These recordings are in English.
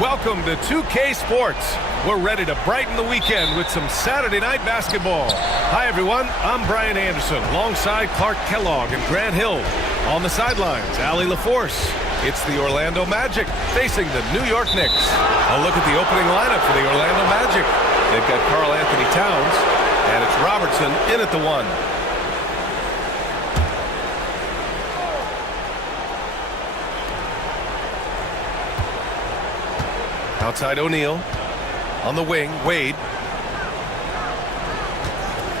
Welcome to 2K Sports. We're ready to brighten the weekend with some Saturday night basketball. Hi, everyone. I'm Brian Anderson alongside Clark Kellogg and Grant Hill. On the sidelines, Allie LaForce. It's the Orlando Magic facing the New York Knicks. A look at the opening lineup for the Orlando Magic. They've got Karl Anthony Towns, and it's Robertson in at the 1. Outside O'Neal. On the wing, Wade.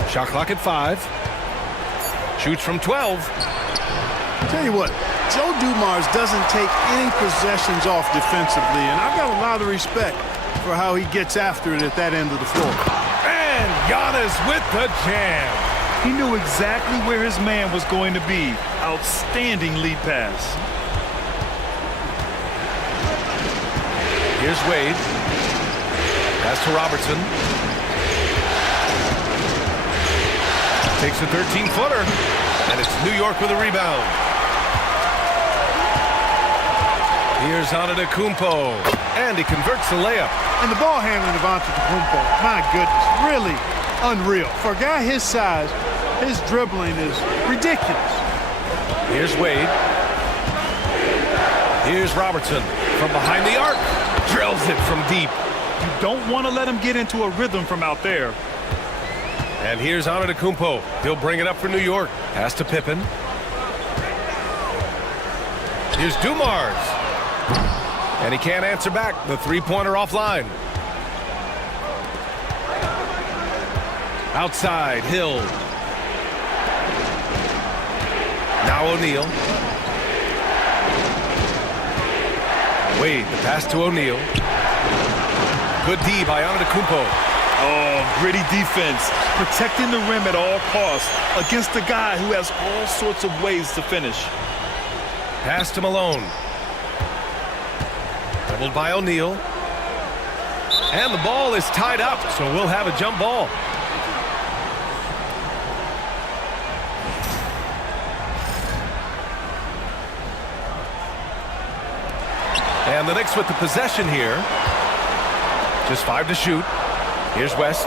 Shot clock at 5. Shoots from 12. Tell you what, Joe Dumars doesn't take any possessions off defensively, and I've got a lot of respect for how he gets after it at that end of the floor. And Giannis with the jam. He knew exactly where his man was going to be. Outstanding lead pass. Here's Wade. Pass to Robertson. Takes a 13-footer. And it's New York with a rebound. Here's Antetokounmpo. And he converts the layup. And the ball handling of Antetokounmpo, my goodness, really unreal. For a guy his size, his dribbling is ridiculous. Here's Wade. Here's Robertson from behind the arc. Drills it from deep. You don't want to let him get into a rhythm from out there. And here's Antetokounmpo. He'll bring it up for New York. Pass to Pippen. Here's Dumars. And he can't answer back. The three-pointer offline. Outside, Hill. Now O'Neal. Wade, the pass to O'Neal. Good D by Antetokounmpo. Oh, gritty defense. Protecting the rim at all costs against a guy who has all sorts of ways to finish. Pass to Malone. Doubled by O'Neal. And the ball is tied up, so we'll have a jump ball. And the Knicks with the possession here. Just 5 to shoot. Here's West.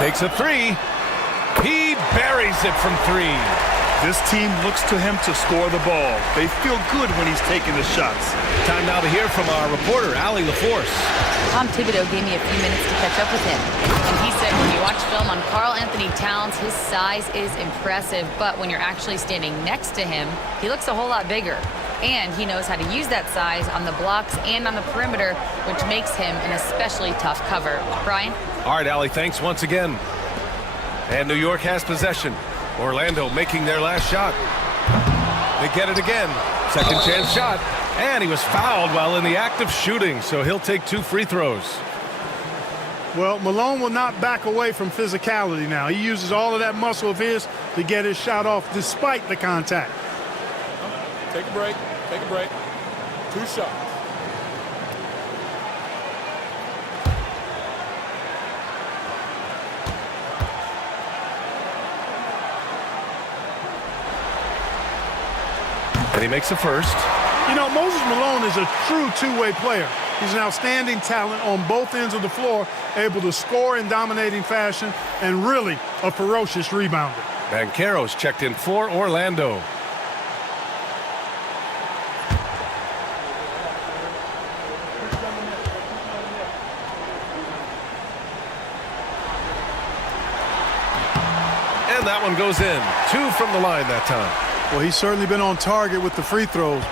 Takes a 3. He buries it from 3. This team looks to him to score the ball. They feel good when he's taking the shots. Time now to hear from our reporter, Allie LaForce. Tom Thibodeau gave me a few minutes to catch up with him. And he said when you watch film on Karl Anthony Towns, his size is impressive. But when you're actually standing next to him, he looks a whole lot bigger. And he knows how to use that size on the blocks and on the perimeter, which makes him an especially tough cover. Brian? All right, Allie, thanks once again. And New York has possession. Orlando making their last shot. They get it again. Second chance shot. And he was fouled while in the act of shooting, so he'll take 2 free throws. Well, Malone will not back away from physicality now. He uses all of that muscle of his to get his shot off despite the contact. Take a break. Take a break. 2 shots. And he makes the first. You know, Moses Malone is a true two-way player. He's an outstanding talent on both ends of the floor, able to score in dominating fashion, and really a ferocious rebounder. Banchero's checked in for Orlando. And that one goes in. 2 from the line that time. Well, he's certainly been on target with the free throws.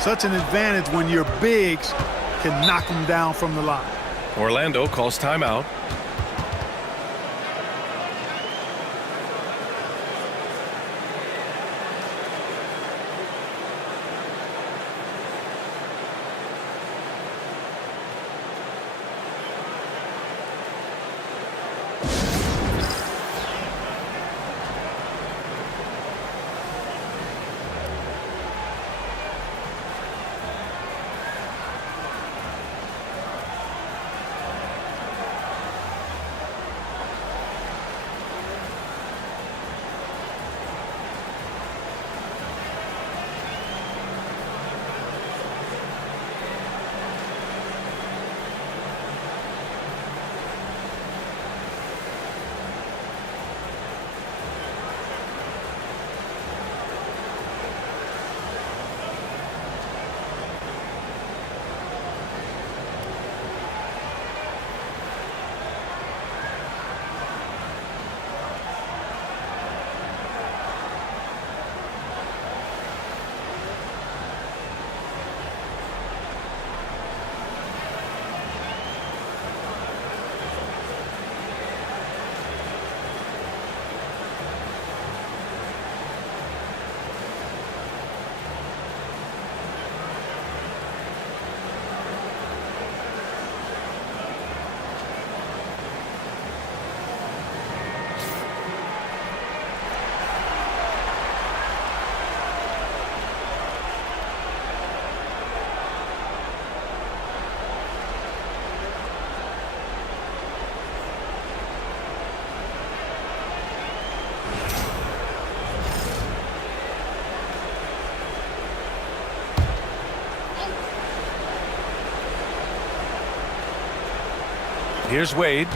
Such an advantage when your bigs can knock them down from the line. Orlando calls timeout. Here's Wade.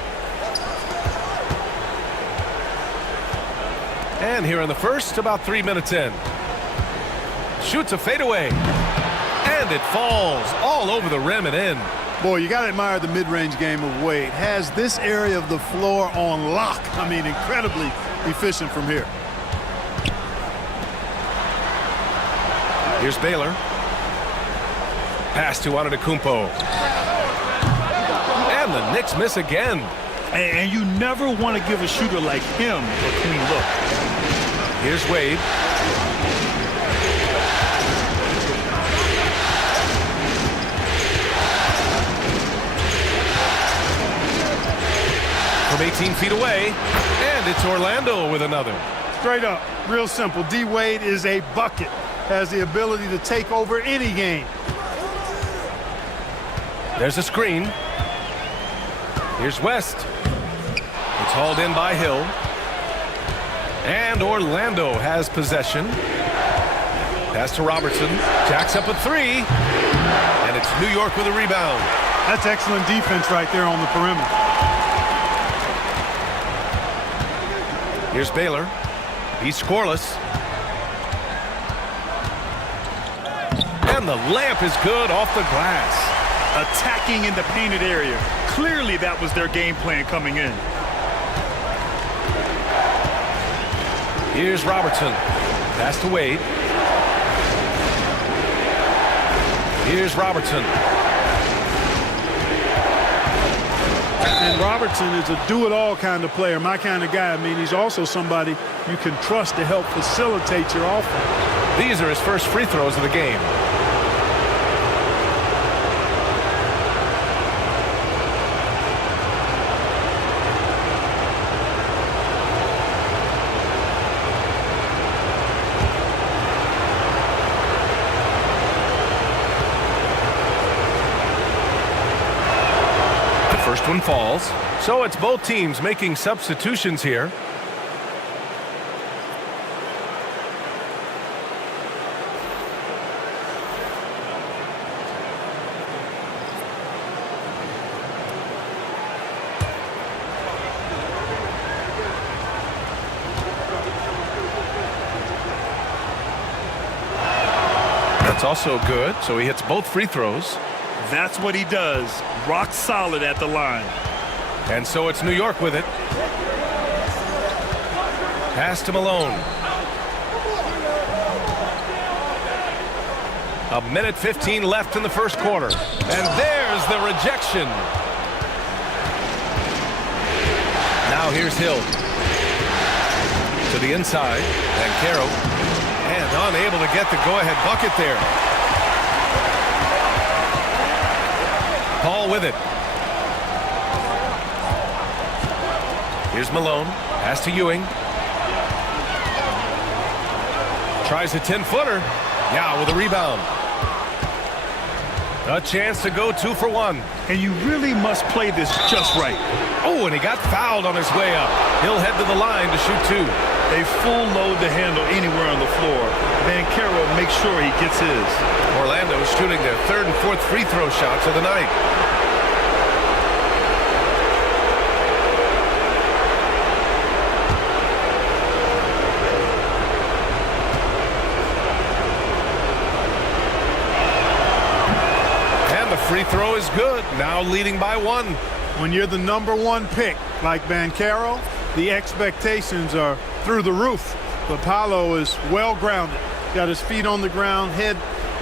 And here in the first, about 3 minutes in. Shoots a fadeaway. And it falls all over the rim and in. Boy, you got to admire the mid-range game of Wade. Has this area of the floor on lock. I mean, incredibly efficient from here. Here's Baylor. Pass to Antetokounmpo. And the Knicks miss again. And you never want to give a shooter like him a clean look. Here's Wade. From 18 feet away, and it's Orlando with another. Straight up, real simple. D. Wade is a bucket. Has the ability to take over any game. There's a screen. Here's West. It's hauled in by Hill. And Orlando has possession. Pass to Robertson. Jacks up a three. And it's New York with a rebound. That's excellent defense right there on the perimeter. Here's Baylor. He's scoreless. And the layup is good off the glass. Attacking in the painted area. Clearly that was their game plan coming in. Here's Robertson. Pass to Wade. Here's Robertson. And Robertson is a do-it-all kind of player, my kind of guy. I mean, he's also somebody you can trust to help facilitate your offense. These are his first free throws of the game. First one falls. So it's both teams making substitutions here. That's also good. So he hits both free throws. That's what he does. Rock solid at the line. And so it's New York with it. Pass to Malone. A minute 15 left in the first quarter. And there's the rejection. Now here's Hill. To the inside. And Caro. And unable to get the go-ahead bucket there. Paul with it. Here's Malone. Pass to Ewing. Tries a 10-footer. Yeah, with a rebound. A chance to go 2 for 1. And you really must play this just right. Oh, and he got fouled on his way up. He'll head to the line to shoot 2. A full load to handle anywhere on the floor. Banchero makes sure he gets his. Orlando shooting their third and fourth free throw shots of the night. And the free throw is good. Now leading by 1. When you're the #1 pick, like Banchero, the expectations are through the roof. But Paolo is well grounded. Got his feet on the ground, head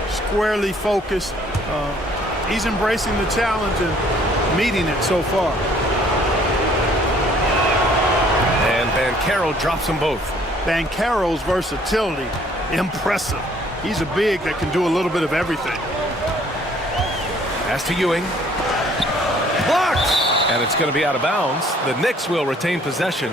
squarely focused. He's embracing the challenge and meeting it so far. And Banchero drops them both. Banchero's versatility, impressive. He's a big that can do a little bit of everything. Pass to Ewing. Blocked! And it's going to be out of bounds. The Knicks will retain possession.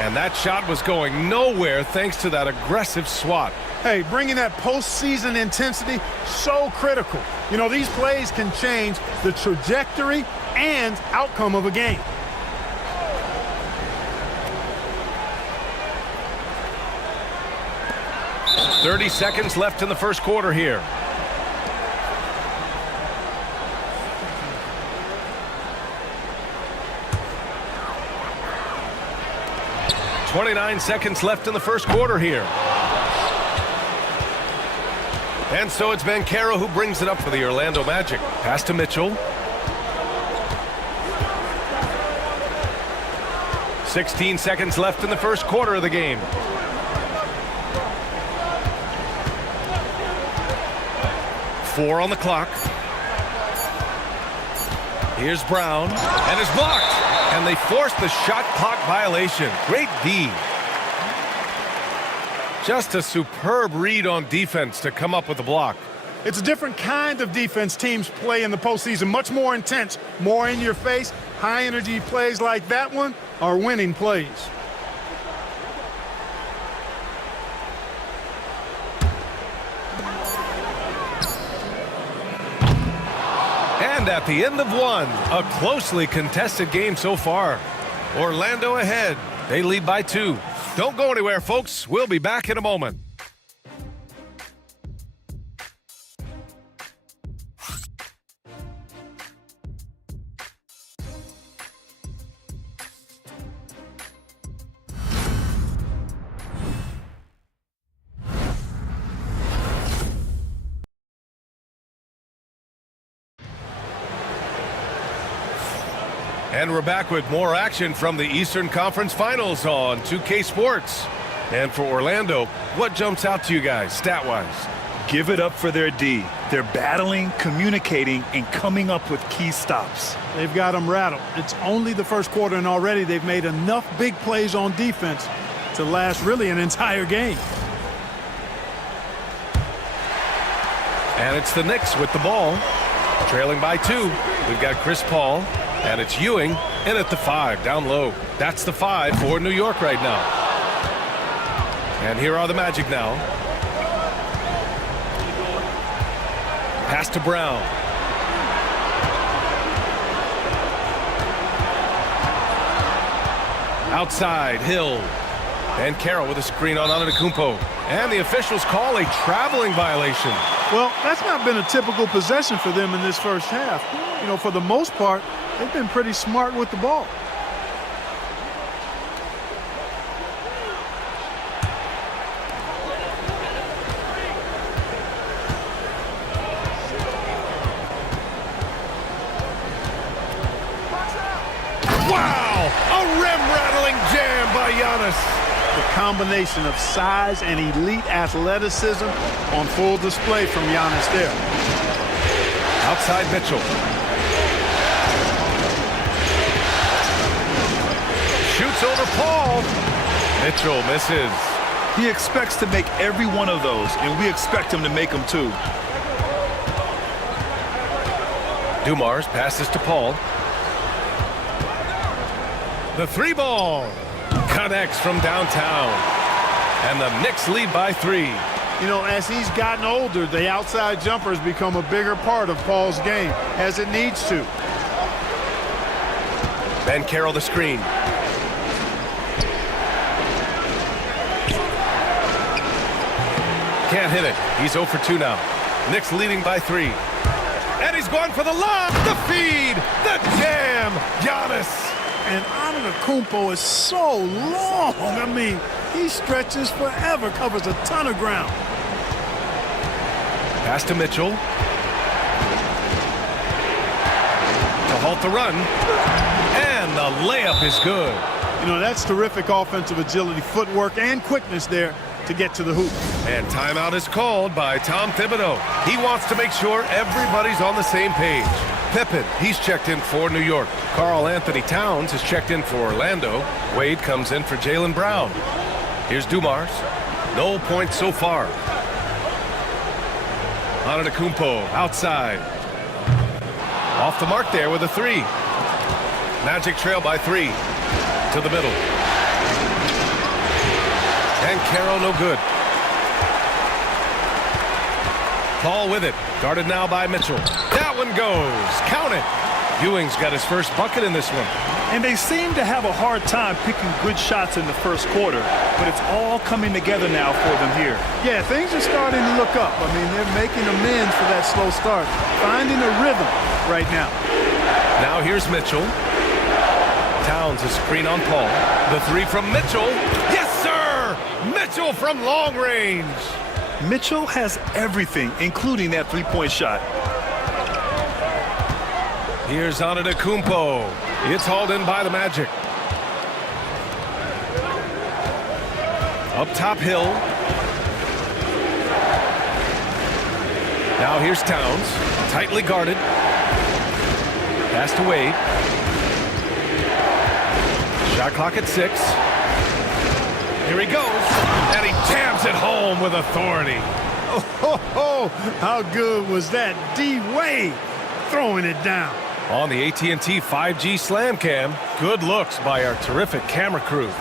And that shot was going nowhere thanks to that aggressive swat. Hey, bringing that postseason intensity, so critical. You know, these plays can change the trajectory and outcome of a game. .30 seconds left in the first quarter here. 29 seconds left in the first quarter here. And so it's Banchero who brings it up for the Orlando Magic. Pass to Mitchell. 16 seconds left in the first quarter of the game. Four on the clock. Here's Brown, and it's blocked. And they force the shot clock violation. Great D. Just a superb read on defense to come up with the block. It's a different kind of defense teams play in the postseason. Much more intense, more in your face. High energy plays like that one are winning plays. And at the end of one, a closely contested game so far. Orlando ahead. They lead by 2. Don't go anywhere, folks. We'll be back in a moment. And we're back with more action from the Eastern Conference Finals on 2K Sports. And for Orlando, what jumps out to you guys, stat-wise? Give it up for their D. They're battling, communicating, and coming up with key stops. They've got them rattled. It's only the first quarter, and already they've made enough big plays on defense to last really an entire game. And it's the Knicks with the ball. Trailing by 2. We've got Chris Paul. And it's Ewing in at the 5, down low. That's the 5 for New York right now. And here are the Magic now. Pass to Brown. Outside, Hill. And Carroll with a screen on Antetokounmpo. And the officials call a traveling violation. Well, that's not been a typical possession for them in this first half. You know, for the most part, they've been pretty smart with the ball. Wow! A rim-rattling jam by Giannis. The combination of size and elite athleticism on full display from Giannis there. Outside Mitchell. Shoots over Paul. Mitchell misses. He expects to make every one of those, and we expect him to make them too. Dumars passes to Paul. The 3 ball connects from downtown. And the Knicks lead by 3. You know, as he's gotten older, the outside jumper has become a bigger part of Paul's game, as it needs to. Banchero the screen. Can't hit it. He's 0 for 2 now. Knicks leading by 3. And he's going for the lob, the feed, the jam. Giannis. And Antetokounmpo is so long. I mean, he stretches forever, covers a ton of ground. Pass to Mitchell. To halt the run. And the layup is good. You know, that's terrific offensive agility, footwork, and quickness there to get to the hoop. And timeout is called by Tom Thibodeau. He wants to make sure everybody's on the same page. Pippen, he's checked in for New York. Karl Anthony Towns is checked in for Orlando. Wade comes in for Jaylen Brown. Here's Dumars. No points so far. Antetokounmpo outside. Off the mark there with a 3. Magic trail by 3. To the middle. And Carroll no good. Paul with it. Guarded now by Mitchell. That one goes. Count it. Ewing's got his first bucket in this one. And they seem to have a hard time picking good shots in the first quarter, but it's all coming together now for them here. Yeah, things are starting to look up. I mean, they're making amends for that slow start, finding a rhythm right now. Now here's Mitchell. Towns a screen on Paul. The three from Mitchell. Yes, sir! Mitchell from long range. Mitchell has everything, including that three-point shot. Here's Antetokounmpo. It's hauled in by the Magic. Up top Hill. Now here's Towns. Tightly guarded. Pass to Wade. Shot clock at 6. Here he goes. And he jams it home with authority. Oh, how good was that? D-Wade throwing it down. On the AT&T 5G Slam Cam, good looks by our terrific camera crew.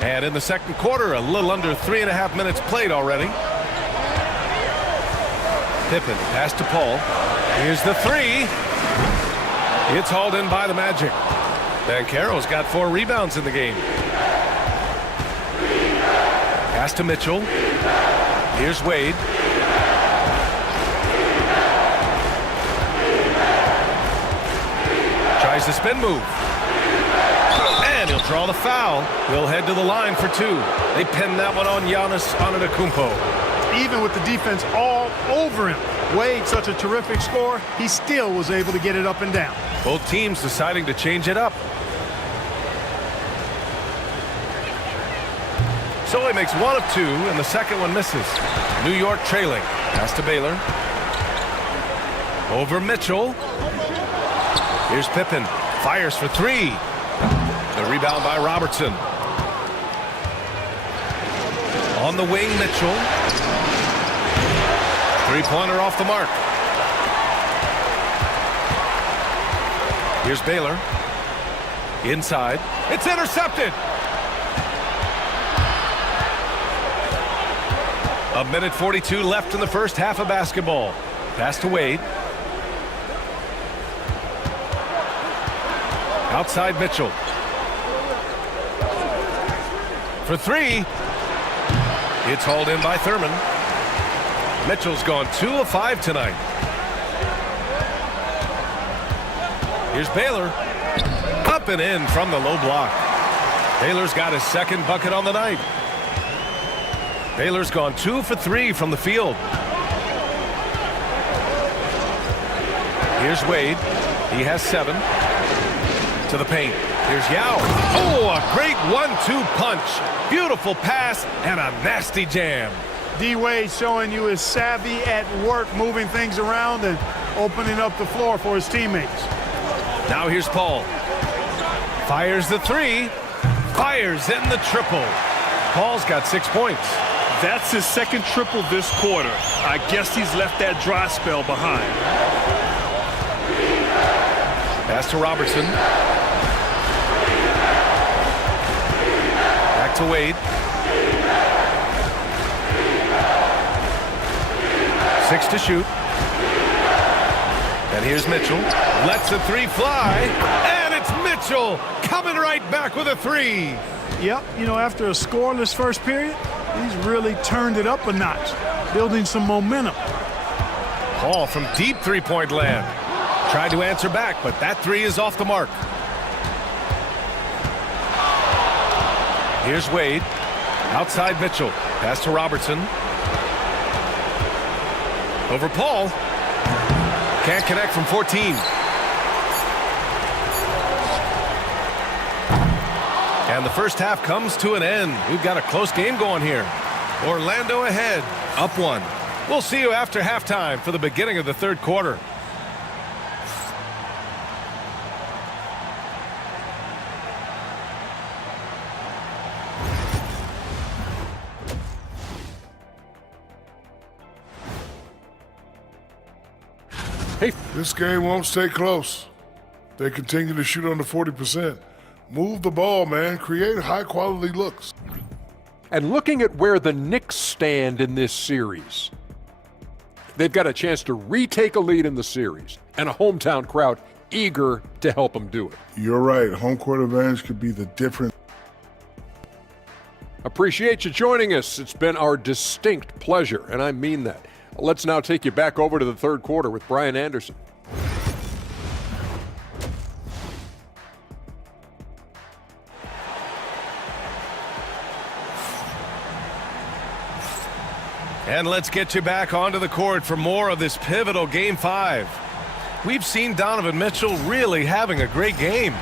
And in the second quarter, a little under 3.5 minutes played already. Pippen, pass to Paul. Here's the three. It's hauled in by the Magic. Banchero's got 4 rebounds in the game. Pass to Mitchell. Here's Wade. Tries the spin move. And he'll draw the foul. He'll head to the line for 2. They pin that one on Giannis Antetokounmpo. Even with the defense all over him, Wade, such a terrific scorer, he still was able to get it up and down. Both teams deciding to change it up. So he makes 1 of 2, and the second one misses. New York trailing. Pass to Baylor. Over Mitchell. Here's Pippen. Fires for 3. The rebound by Robertson. On the wing, Mitchell. Three-pointer off the mark. Here's Baylor. Inside. It's intercepted. 1:42 left in the first half of basketball. Pass to Wade. Outside Mitchell. For 3. It's hauled in by Thurman. Mitchell's gone 2 of 5 tonight. Here's Baylor. Up and in from the low block. Baylor's got his second bucket on the night. Baylor's gone 2 for 3 from the field. Here's Wade. He has 7. To the paint. Here's Yao. Oh, a great 1-2 punch. Beautiful pass and a nasty jam. D-Wade showing you his savvy at work, moving things around and opening up the floor for his teammates. Now here's Paul. Fires the 3. Fires in the triple. Paul's got 6 points. That's his second triple this quarter. I guess he's left that dry spell behind. Pass to Robertson. Back to Wade. 6 to shoot. And here's Mitchell. Lets the 3 fly. And it's Mitchell coming right back with a 3. Yep, you know, after a scoreless first period, he's really turned it up a notch, building some momentum. Paul from deep three-point land. Tried to answer back, but that 3 is off the mark. Here's Wade. Outside Mitchell. Pass to Robertson. Over Paul. Can't connect from 14. And the first half comes to an end. We've got a close game going here. Orlando ahead, up 1. We'll see you after halftime for the beginning of the third quarter. This game won't stay close. They continue to shoot under 40%. Move the ball, man. Create high-quality looks. And looking at where the Knicks stand in this series, they've got a chance to retake a lead in the series and a hometown crowd eager to help them do it. You're right. Home court advantage could be the difference. Appreciate you joining us. It's been our distinct pleasure, and I mean that. Let's now take you back over to the third quarter with Brian Anderson. And let's get you back onto the court for more of this pivotal Game 5. We've seen Donovan Mitchell really having a great game.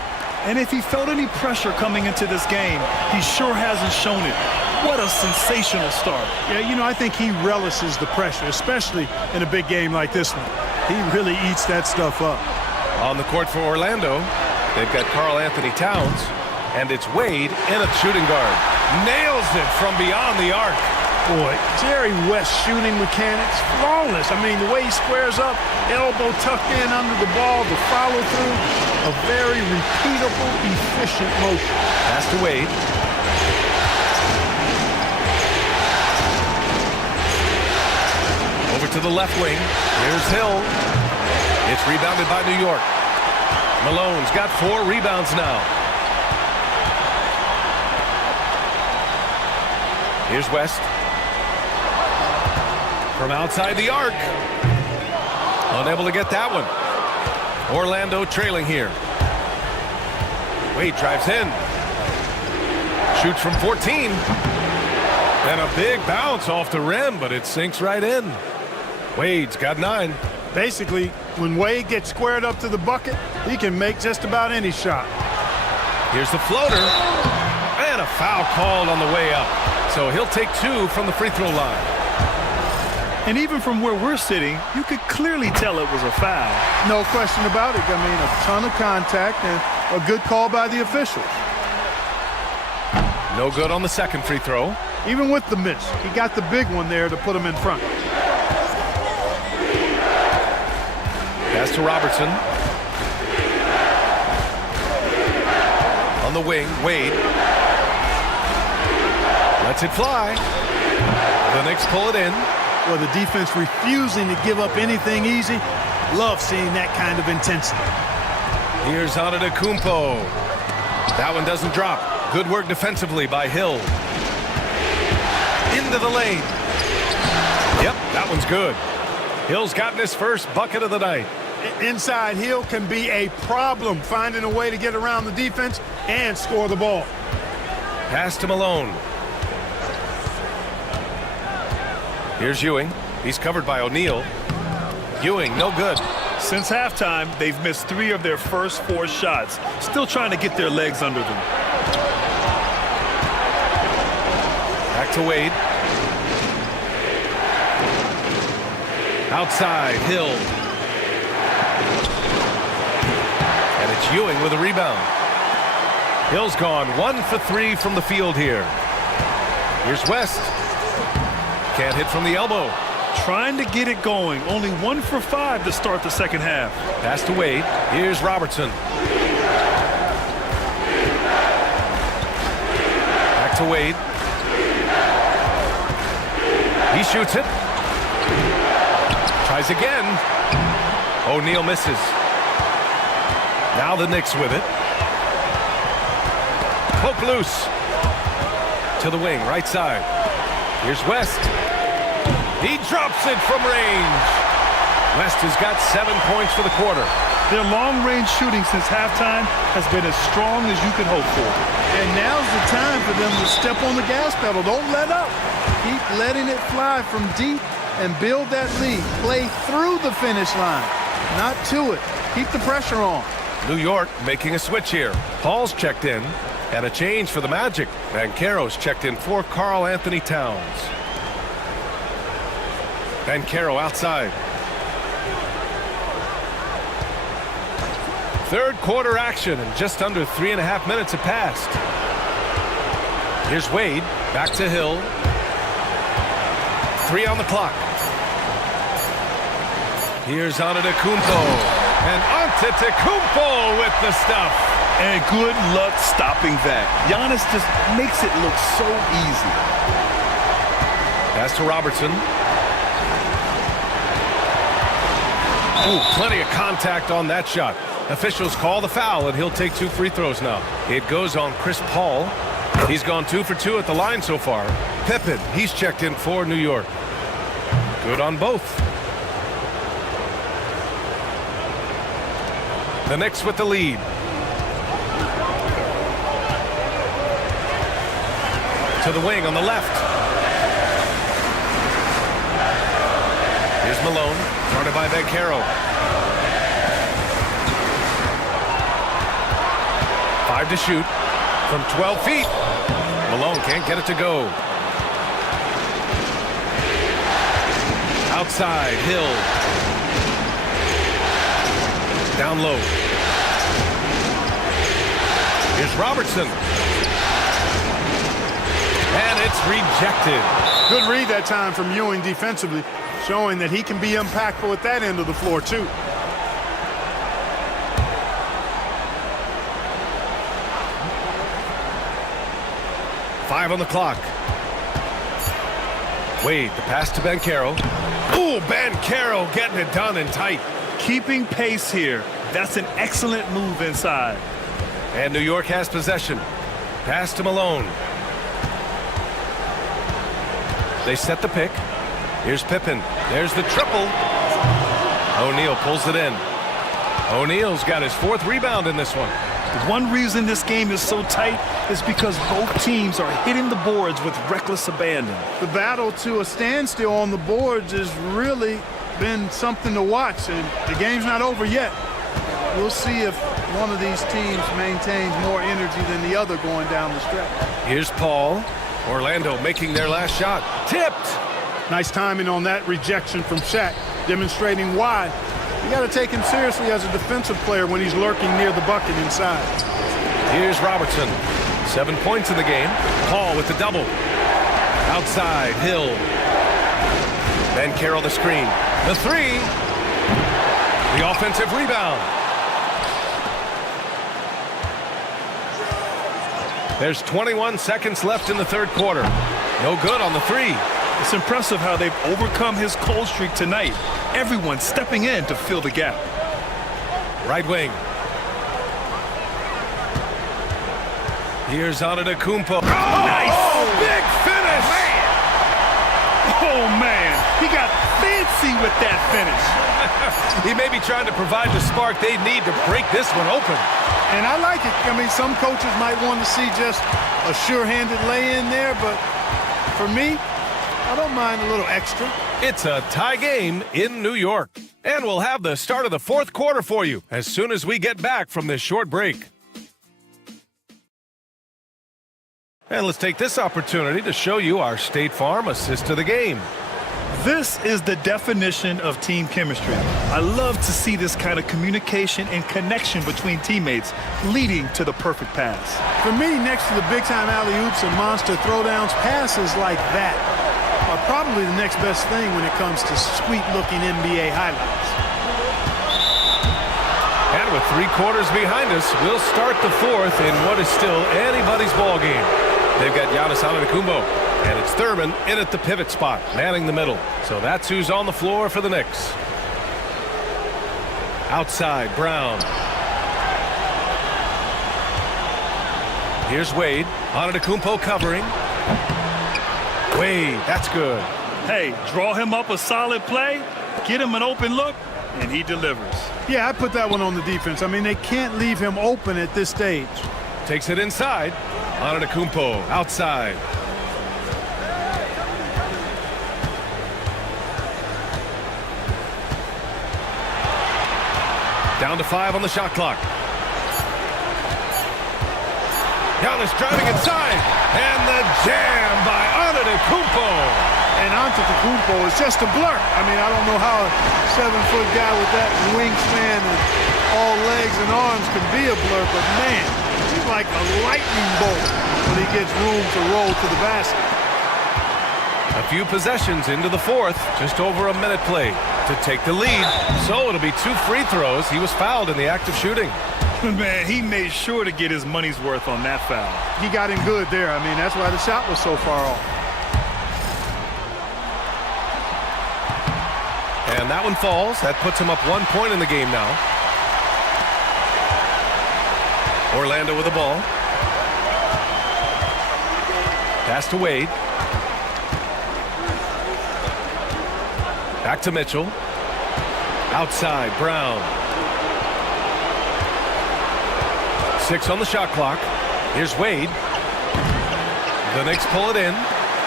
And if he felt any pressure coming into this game, he sure hasn't shown it. What a sensational start. Yeah, you know, I think he relishes the pressure, especially in a big game like this one. He really eats that stuff up. On the court for Orlando, they've got Karl Anthony Towns, and it's Wade in at shooting guard. Nails it from beyond the arc. Boy, Jerry West's shooting mechanics, flawless. I mean, the way he squares up, elbow tucked in under the ball, the follow through, a very repeatable, efficient motion. Pass to Wade. Over to the left wing. Here's Hill. It's rebounded by New York. Malone's got 4 rebounds now. Here's West. From outside the arc. Unable to get that one. Orlando trailing here. Wade drives in. Shoots from 14. And a big bounce off the rim, but it sinks right in. Wade's got 9. Basically, when Wade gets squared up to the bucket, he can make just about any shot. Here's the floater. And a foul called on the way up. So he'll take 2 from the free throw line. And even from where we're sitting, you could clearly tell it was a foul. No question about it. I mean, a ton of contact and a good call by the officials. No good on the second free throw. Even with the miss, he got the big one there to put him in front. Pass to Robertson. On the wing, Wade. Lets it fly. The Knicks pull it in. Well, the defense refusing to give up anything easy. Love seeing that kind of intensity. Here's Antetokounmpo. That one doesn't drop. Good work defensively by Hill. Into the lane. Yep, that one's good. Hill's gotten his first bucket of the night. Inside, Hill can be a problem finding a way to get around the defense and score the ball. Pass to Malone. Here's Ewing. He's covered by O'Neal. Ewing, no good. Since halftime, they've missed 3 of their first 4 shots. Still trying to get their legs under them. Back to Wade. Outside, Hill. And it's Ewing with a rebound. Hill's gone 1 for 3 from the field here. Here's West. Can't hit from the elbow. Trying to get it going. Only 1 for 5 to start the second half. Pass to Wade. Here's Robertson. Back to Wade. He shoots it. Tries again. O'Neal misses. Now the Knicks with it. Poke loose. To the wing, right side. Here's West. He drops it from range. West has got 7 points for the quarter. Their long-range shooting since halftime has been as strong as you could hope for. And now's the time for them to step on the gas pedal. Don't let up. Keep letting it fly from deep and build that lead. Play through the finish line, not to it. Keep the pressure on. New York making a switch here. Paul's checked in, and a change for the Magic. Banchero's checked in for Karl Anthony Towns. Banchero outside. Third quarter action, and just under 3.5 minutes have passed. Here's Wade, back to Hill. 3 on the clock. Here's Antetokounmpo. And Antetokounmpo with the stuff. And good luck stopping that. Giannis just makes it look so easy. Pass to Robertson. Ooh, plenty of contact on that shot. Officials call the foul, and he'll take 2 free throws now. It goes on Chris Paul. He's gone 2 for 2 at the line so far. Pippen, he's checked in for New York. Good on both. The Knicks with the lead. To the wing on the left. Malone, guarded by Banchero. 5 to shoot from 12 feet. Malone can't get it to go. Outside, Hill. Down low. Here's Robertson. And it's rejected. Good read that time from Ewing defensively, showing that he can be impactful at that end of the floor, too. Five on the clock. Wade, the pass to Banchero. Ooh, Banchero getting it done and tight. Keeping pace here. That's an excellent move inside. And New York has possession. Pass to Malone. They set the pick. Here's Pippen. There's the triple. O'Neal pulls it in. O'Neal's got his 4th rebound in this one. One reason this game is so tight is because both teams are hitting the boards with reckless abandon. The battle to a standstill on the boards has really been something to watch, and the game's not over yet. We'll see if one of these teams maintains more energy than the other going down the stretch. Here's Paul. Orlando making their last shot. Tipped. Nice timing on that rejection from Shaq, demonstrating why you got to take him seriously as a defensive player when he's lurking near the bucket inside. Here's Robertson. 7 points in the game. Paul with the double. Outside, Hill. Banchero the screen. The 3. The offensive rebound. There's 21 seconds left in the 3rd quarter. No good on the 3. It's impressive how they've overcome his cold streak tonight. Everyone stepping in to fill the gap. Right wing. Here's Antetokounmpo. Nice! Big finish! Man. Oh, man. He got fancy with that finish. He may be trying to provide the spark they need to break this one open. And I like it. I mean, some coaches might want to see just a sure-handed lay-in there, but for me, I don't mind a little extra. It's a tie game in New York. And we'll have the start of the 4th quarter for you as soon as we get back from this short break. And let's take this opportunity to show you our State Farm assist to the game. This is the definition of team chemistry. I love to see this kind of communication and connection between teammates leading to the perfect pass. For me, next to the big-time alley-oops and monster throwdowns, passes like that are probably the next best thing when it comes to sweet-looking NBA highlights. And with 3 quarters behind us, we'll start the 4th in what is still anybody's ball game. They've got Giannis Antetokounmpo, and it's Thurman in at the pivot spot, manning the middle. So that's who's on the floor for the Knicks. Outside, Brown. Here's Wade. Antetokounmpo covering. Wade, that's good. Hey, draw him up a solid play, get him an open look, and he delivers. Yeah, I put that one on the defense. I mean, they can't leave him open at this stage. Takes it inside. Antetokounmpo outside. Down to 5 on the shot clock. Giannis driving inside, and the jam by Antetokounmpo. And Antetokounmpo is just a blur. I mean, I don't know how a 7-foot guy with that wingspan and all legs and arms can be a blur, but man, he's like a lightning bolt when he gets room to roll to the basket. A few possessions into the 4th, just over a minute played to take the lead. So it'll be 2 free throws. He was fouled in the act of shooting. Man, he made sure to get his money's worth on that foul. He got him good there. I mean, that's why the shot was so far off. And that one falls. That puts him up 1 point in the game now. Orlando with the ball. Pass to Wade. Back to Mitchell. Outside, Brown. 6 on the shot clock. Here's Wade. The Knicks pull it in.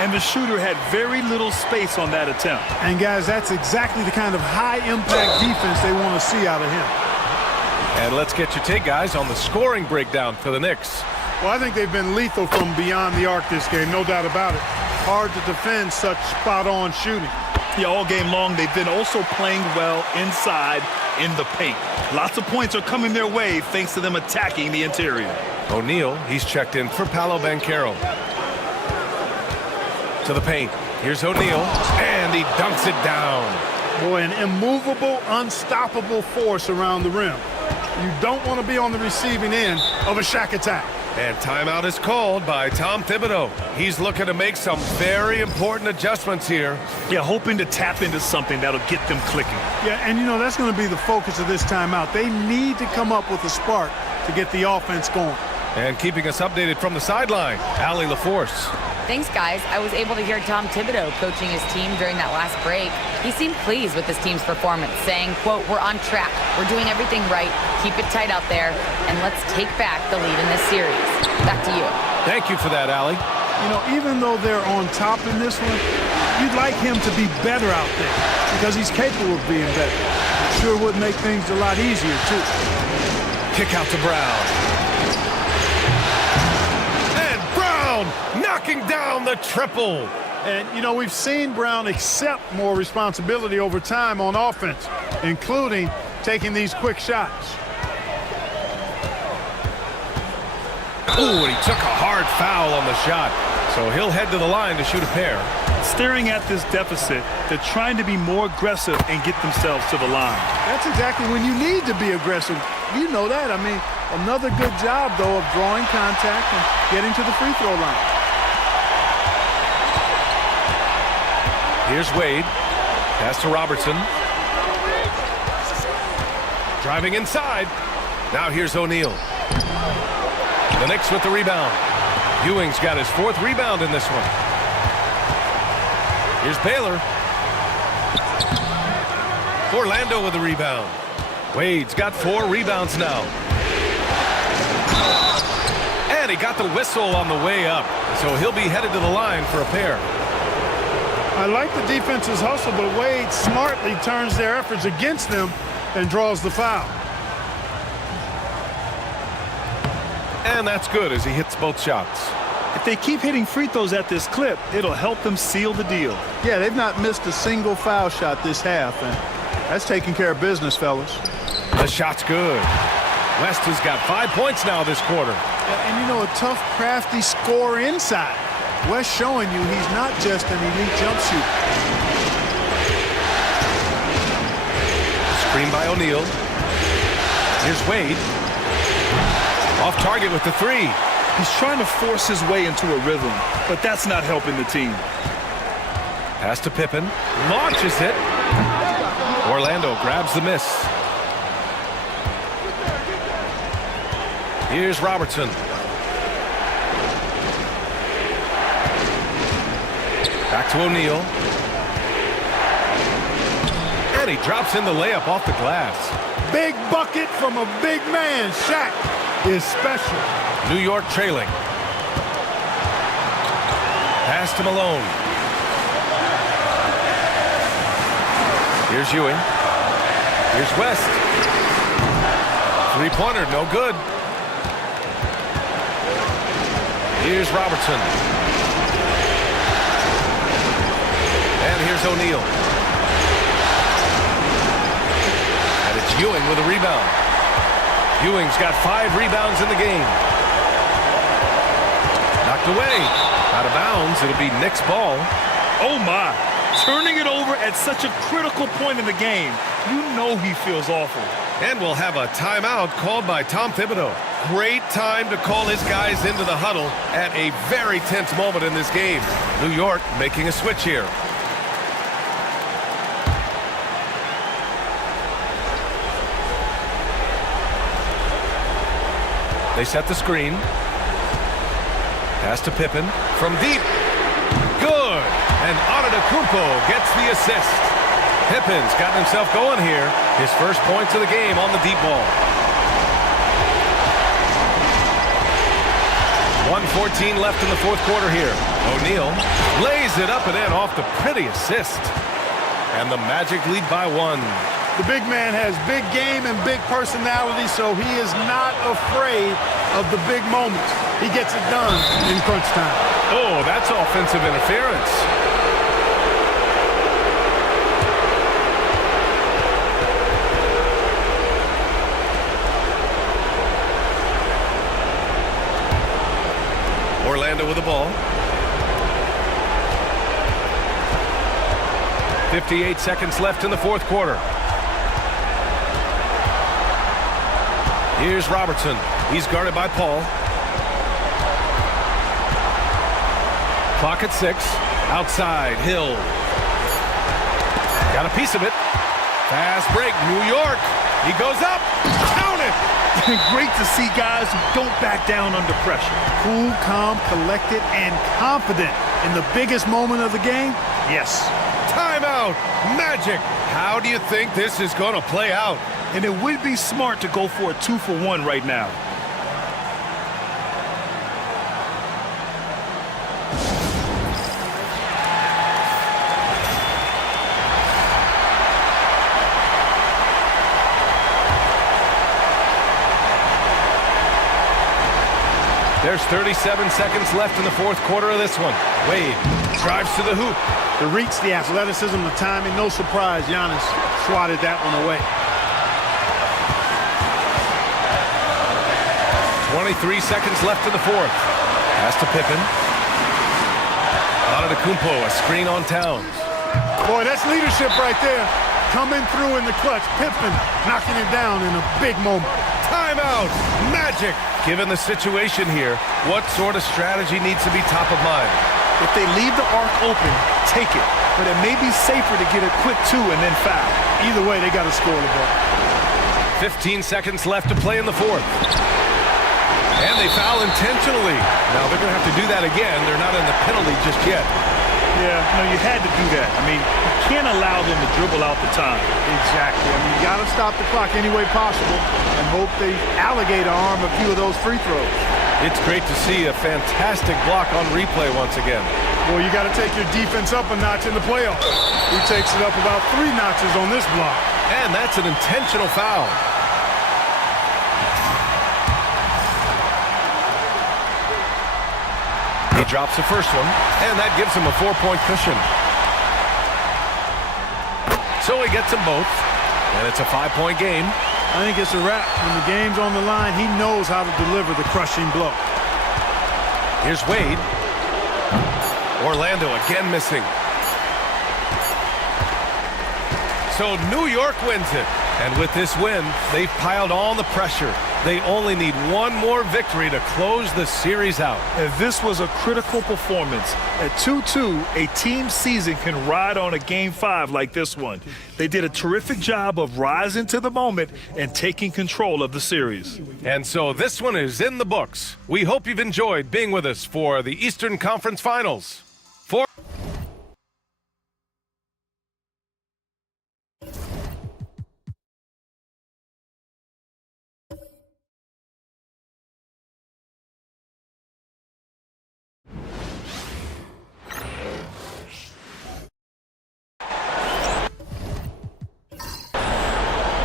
and the shooter had very little space on that attempt. And guys, that's exactly the kind of high-impact defense they want to see out of him. And let's get your take, guys, on the scoring breakdown for the Knicks. Well, I think they've been lethal from beyond the arc this game, no doubt about it. Hard to defend such spot-on shooting. Yeah, all game long, they've been also playing well inside in the paint. Lots of points are coming their way thanks to them attacking the interior. O'Neal, he's checked in for Paolo Banchero. To the paint. Here's O'Neal, and he dunks it down. Boy, an immovable, unstoppable force around the rim. You don't want to be on the receiving end of a Shaq attack. And timeout is called by Tom Thibodeau. He's looking to make some very important adjustments here. Yeah, hoping to tap into something that'll get them clicking. Yeah, and you know, that's going to be the focus of this timeout. They need to come up with a spark to get the offense going. And keeping us updated from the sideline, Allie LaForce. Thanks, guys. I was able to hear Tom Thibodeau coaching his team during that last break. He seemed pleased with his team's performance, saying, quote, "We're on track. We're doing everything right. Keep it tight out there, and let's take back the lead in this series." Back to you. Thank you for that, Allie. You know, even though they're on top in this one, you'd like him to be better out there because he's capable of being better. It sure would make things a lot easier, too. Kick out to Brown. Knocking down the triple. And, you know, we've seen Brown accept more responsibility over time on offense, including taking these quick shots. Ooh, and he took a hard foul on the shot. So he'll head to the line to shoot a pair. Staring at this deficit, they're trying to be more aggressive and get themselves to the line. That's exactly when you need to be aggressive. You know that. I mean, another good job, though, of drawing contact and getting to the free throw line. Here's Wade. Pass to Robertson. Driving inside. Now here's O'Neal. The Knicks with the rebound. Ewing's got his 4th rebound in this one. Here's Baylor. Orlando with the rebound. Wade's got 4 rebounds now. And he got the whistle on the way up. So he'll be headed to the line for a pair. I like the defense's hustle, but Wade smartly turns their efforts against them and draws the foul. And that's good as he hits both shots. If they keep hitting free throws at this clip, it'll help them seal the deal. Yeah, they've not missed a single foul shot this half, and that's taking care of business, fellas. The shot's good. West has got 5 points now this quarter. And you know, a tough, crafty scorer inside. West showing you he's not just an elite jump shooter. Screen by O'Neal. Here's Wade. Off target with the 3. He's trying to force his way into a rhythm, but that's not helping the team. Pass to Pippen. Launches it. Orlando grabs the miss. Here's Robertson. Back to O'Neal. And he drops in the layup off the glass. Big bucket from a big man. Shaq is special. New York trailing. Pass to Malone. Here's Ewing. Here's West. 3-pointer, no good. Here's Robertson. And here's O'Neal. And it's Ewing with a rebound. Ewing's got 5 rebounds in the game. Knocked away. Out of bounds. It'll be Knicks ball. Oh, my. Turning it over at such a critical point in the game. You know he feels awful. And we'll have a timeout called by Tom Thibodeau. Great time to call his guys into the huddle at a very tense moment in this game. New York making a switch here. They set the screen. Pass to Pippen from deep. Good. And Antetokounmpo gets the assist. Pippen's gotten himself going here. His first points of the game on the deep ball. 1:14 left in the fourth quarter here. O'Neal lays it up and in off the pretty assist. And the Magic lead by 1. The big man has big game and big personality, so he is not afraid of the big moments. He gets it done in crunch time. Oh, that's offensive interference. Orlando with the ball. 58 seconds left in the fourth quarter. Here's Robertson. He's guarded by Paul. Clock at 6. Outside, Hill. Got a piece of it. Fast break, New York. He goes up. Count it. Great to see guys who don't back down under pressure. Cool, calm, collected, and confident in the biggest moment of the game. Yes. Timeout. Magic. How do you think this is going to play out? And it would be smart to go for a 2-for-1 right now. There's 37 seconds left in the fourth quarter of this one. Wade drives to the hoop. The reach, the athleticism, the timing. No surprise, Giannis swatted that one away. 23 seconds left in the fourth. Pass to Pippen. Antetokounmpo, a screen on Towns. Boy, that's leadership right there. Coming through in the clutch. Pippen knocking it down in a big moment. Timeout. Magic. Given the situation here, what sort of strategy needs to be top of mind? If they leave the arc open, take it. But it may be safer to get a quick 2 and then foul. Either way, they got to score the ball. 15 seconds left to play in the fourth. And they foul intentionally. Now they're going to have to do that again. They're not in the penalty just yet. Yeah, no, you had to do that. I mean, you can't allow them to dribble out the time. Exactly. I mean, you got to stop the clock any way possible and hope they alligator arm a few of those free throws. It's great to see a fantastic block on replay once again. Well, you got to take your defense up a notch in the playoffs. He takes it up about 3 notches on this block. And that's an intentional foul. He drops the first one, and that gives him a 4-point cushion. So he gets them both, and it's a 5-point game. I think it's a wrap. When the game's on the line, he knows how to deliver the crushing blow. Here's Wade. Orlando again missing. So New York wins it. And with this win, they've piled on the pressure. They only need one more victory to close the series out. And this was a critical performance. At 2-2, a team season can ride on a Game 5 like this one. They did a terrific job of rising to the moment and taking control of the series. And so this one is in the books. We hope you've enjoyed being with us for the Eastern Conference Finals.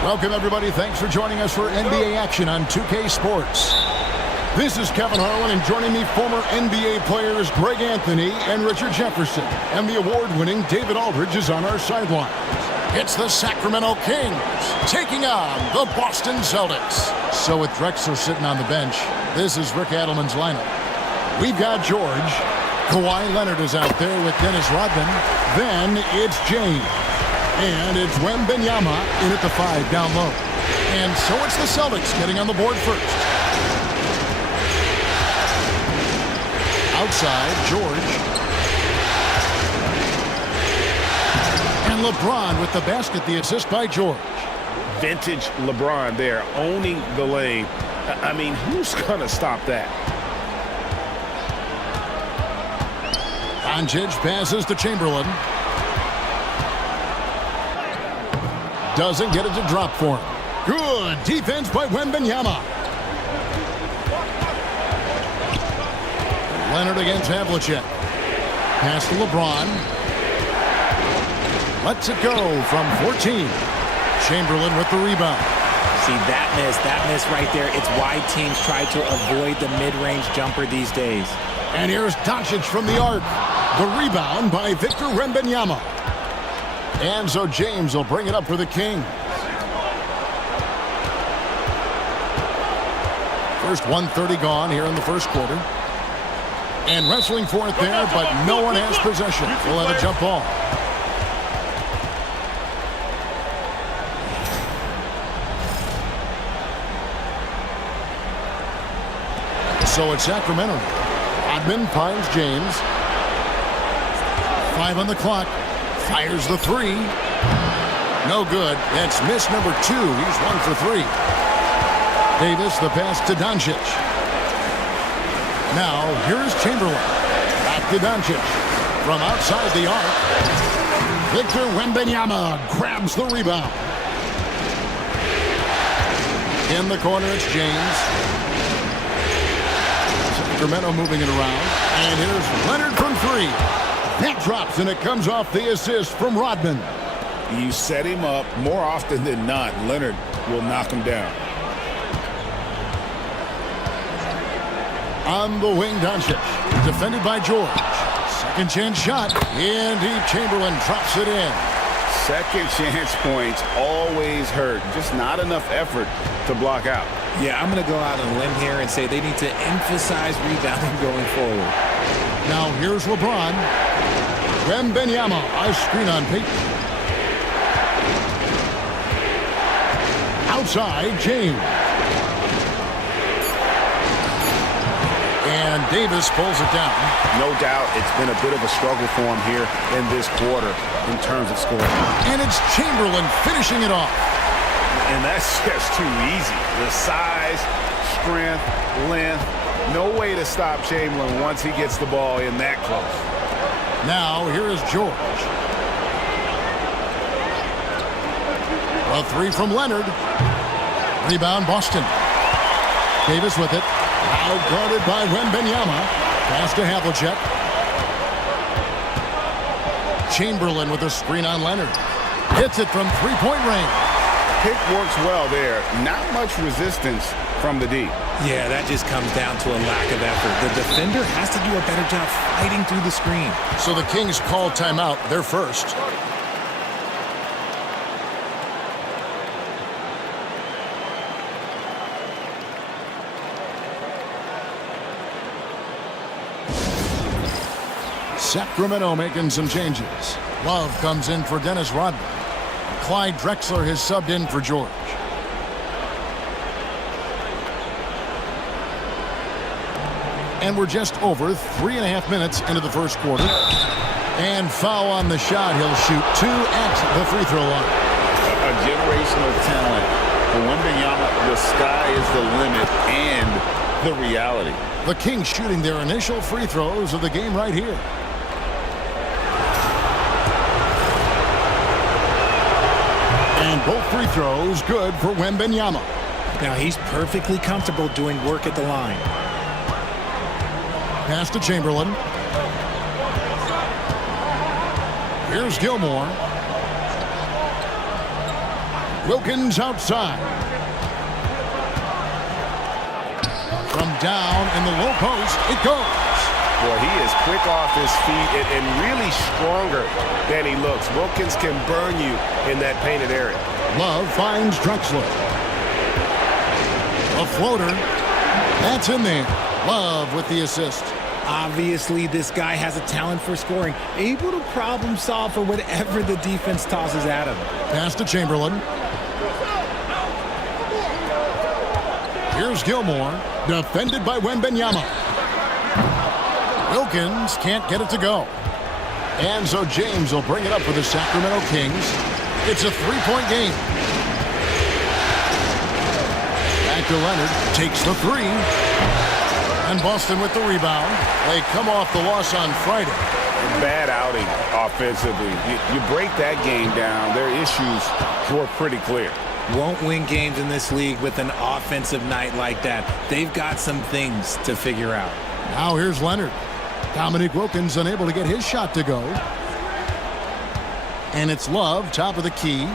Welcome, everybody. Thanks for joining us for NBA action on 2K Sports. This is Kevin Harlan, and joining me, former NBA players Greg Anthony and Richard Jefferson. And the award-winning David Aldridge is on our sideline. It's the Sacramento Kings taking on the Boston Celtics. So with Drexler sitting on the bench, this is Rick Adelman's lineup. We've got George. Kawhi Leonard is out there with Dennis Rodman. Then it's James. And it's Wembanyama in at the 5 down low. And so it's the Celtics getting on the board first. Outside, George. And LeBron with the basket, the assist by George. Vintage LeBron there, owning the lane. I mean, who's going to stop that? Doncic passes to Chamberlain. Doesn't get it to drop for him. Good defense by Wembanyama. Leonard against Havlicek. Pass to LeBron. Lets it go from 14. Chamberlain with the rebound. See, that miss right there. It's why teams try to avoid the mid-range jumper these days. And here's Doncic from the arc. The rebound by Victor Wembanyama. And so James will bring it up for the Kings. First 1:30 gone here in the first quarter. And wrestling for it there, but no one has possession. We'll have a jump ball. So it's Sacramento. Rodman finds James. 5 on the clock. Fires the 3. No good. That's miss number 2. He's 1 for 3. Davis, the pass to Doncic. Now, here's Chamberlain. Back to Doncic. From outside the arc. Victor Wembanyama grabs the rebound. In the corner, it's James. Sacramento moving it around. And here's Leonard from 3. That drops, and it comes off the assist from Rodman. You set him up more often than not. Leonard will knock him down. On the wing, Doncic. Defended by George. Second chance shot. Indeed, Chamberlain drops it in. Second chance points always hurt. Just not enough effort to block out. Yeah, I'm going to go out on a limb here and say they need to emphasize rebounding going forward. Now here's LeBron. Wembanyama, a screen on Peyton. Outside, James. And Davis pulls it down. No doubt it's been a bit of a struggle for him here in this quarter in terms of scoring. And it's Chamberlain finishing it off. And that's just too easy. The size, strength, length. No way to stop Chamberlain once he gets the ball in that close. Now here is George. A 3 from Leonard. Rebound Boston. Davis with it. Out guarded by Wembanyama. Pass to Havlicek. Chamberlain with a screen on Leonard. Hits it from three-point range. Pick works well there. Not much resistance from the D. Yeah, that just comes down to a lack of effort. The defender has to do a better job fighting through the screen. So the Kings call timeout. They're first. Sacramento making some changes. Love comes in for Dennis Rodman. Clyde Drexler has subbed in for George. And we're just over 3.5 minutes into the first quarter. And foul on the shot. He'll shoot 2 at the free throw line. A generational talent. For Wembanyama, the sky is the limit and the reality. The Kings shooting their initial free throws of the game right here. And both free throws good for Wembanyama. Now he's perfectly comfortable doing work at the line. Pass to Chamberlain. Here's Gilmore. Wilkins outside. From down in the low post, it goes. Boy, he is quick off his feet and really stronger than he looks. Wilkins can burn you in that painted area. Love finds Drexler. A floater. That's in there. Love with the assist. Obviously, this guy has a talent for scoring, able to problem solve for whatever the defense tosses at him. Pass to Chamberlain. Here's Gilmore, defended by Wembanyama. Wilkins can't get it to go. And so James will bring it up for the Sacramento Kings. It's a 3-point game. Back to Leonard, takes the 3. And Boston with the rebound. They come off the loss on Friday. Bad outing offensively. You break that game down, their issues were pretty clear. Won't win games in this league with an offensive night like that. They've got some things to figure out. Now here's Leonard. Dominique Wilkins unable to get his shot to go. And it's Love, top of the key.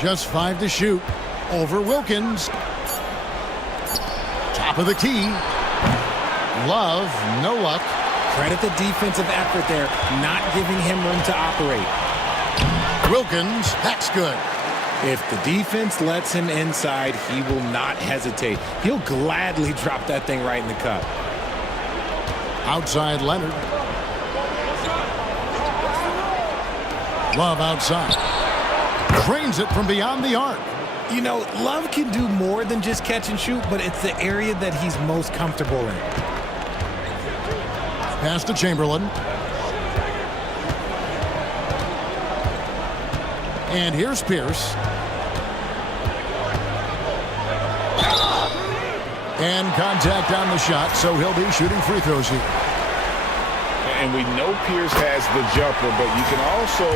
Just 5 to shoot. Over Wilkins. Top of the key. Love, no luck. Credit the defensive effort there, not giving him room to operate. Wilkins, that's good. If the defense lets him inside, he will not hesitate. He'll gladly drop that thing right in the cup. Outside Leonard. Love outside. Trains it from beyond the arc. You know, Love can do more than just catch and shoot, but it's the area that he's most comfortable in. Pass to Chamberlain. And here's Pierce. And contact on the shot, so he'll be shooting free throws here. And we know Pierce has the jumper, but you can also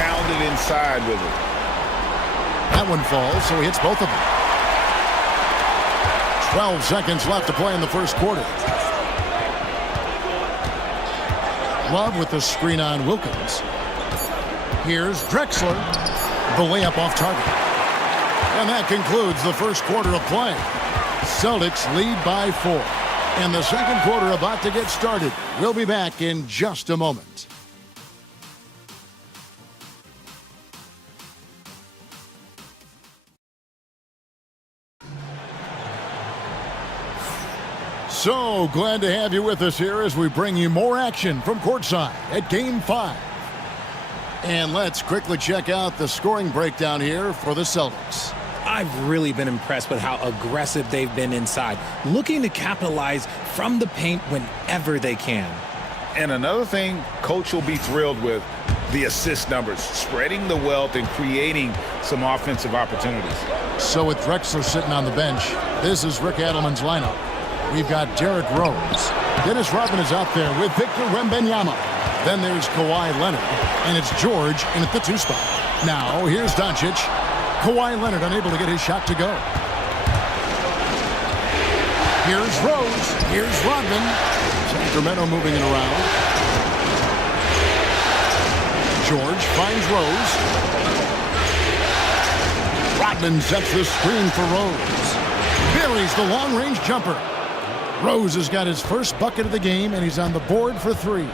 pound it inside with it. That one falls, so he hits both of them. 12 seconds left to play in the first quarter. Love with the screen on Wilkins. Here's Drexler. The layup off target. And that concludes the first quarter of play. Celtics lead by 4. And the second quarter about to get started. We'll be back in just a moment. So glad to have you with us here as we bring you more action from courtside at Game 5. And let's quickly check out the scoring breakdown here for the Celtics. I've really been impressed with how aggressive they've been inside, looking to capitalize from the paint whenever they can. And another thing Coach will be thrilled with, the assist numbers, spreading the wealth and creating some offensive opportunities. So with Drexler sitting on the bench, this is Rick Adelman's lineup. We've got Derrick Rose. Dennis Rodman is out there with Victor Wembanyama. Then there's Kawhi Leonard, and it's George in at the 2 spot. Now here's Doncic. Kawhi Leonard unable to get his shot to go. Here's Rose. Here's Rodman. Sacramento moving it around. George finds Rose. Rodman sets the screen for Rose. Buries the long-range jumper. Rose has got his first bucket of the game, and he's on the board for 3.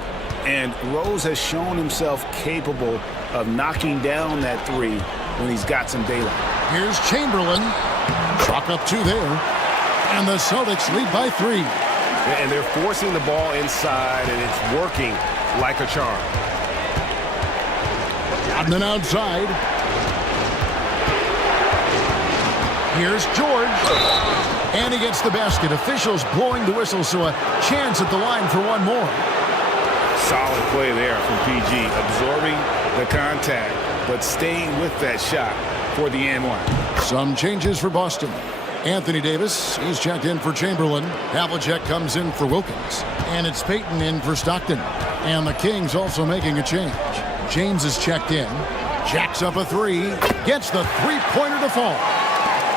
And Rose has shown himself capable of knocking down that 3 when he's got some daylight. Here's Chamberlain. Chalk up 2 there. And the Celtics lead by 3. And they're forcing the ball inside, and it's working like a charm. Rodman outside. Here's George. And he gets the basket. Officials blowing the whistle, so a chance at the line for one more. Solid play there from PG, absorbing the contact, but staying with that shot for the and-one. Some changes for Boston. Anthony Davis, he's checked in for Chamberlain. Havlicek comes in for Wilkins. And it's Payton in for Stockton. And the Kings also making a change. James is checked in. Jacks up a 3. Gets the three-pointer to fall.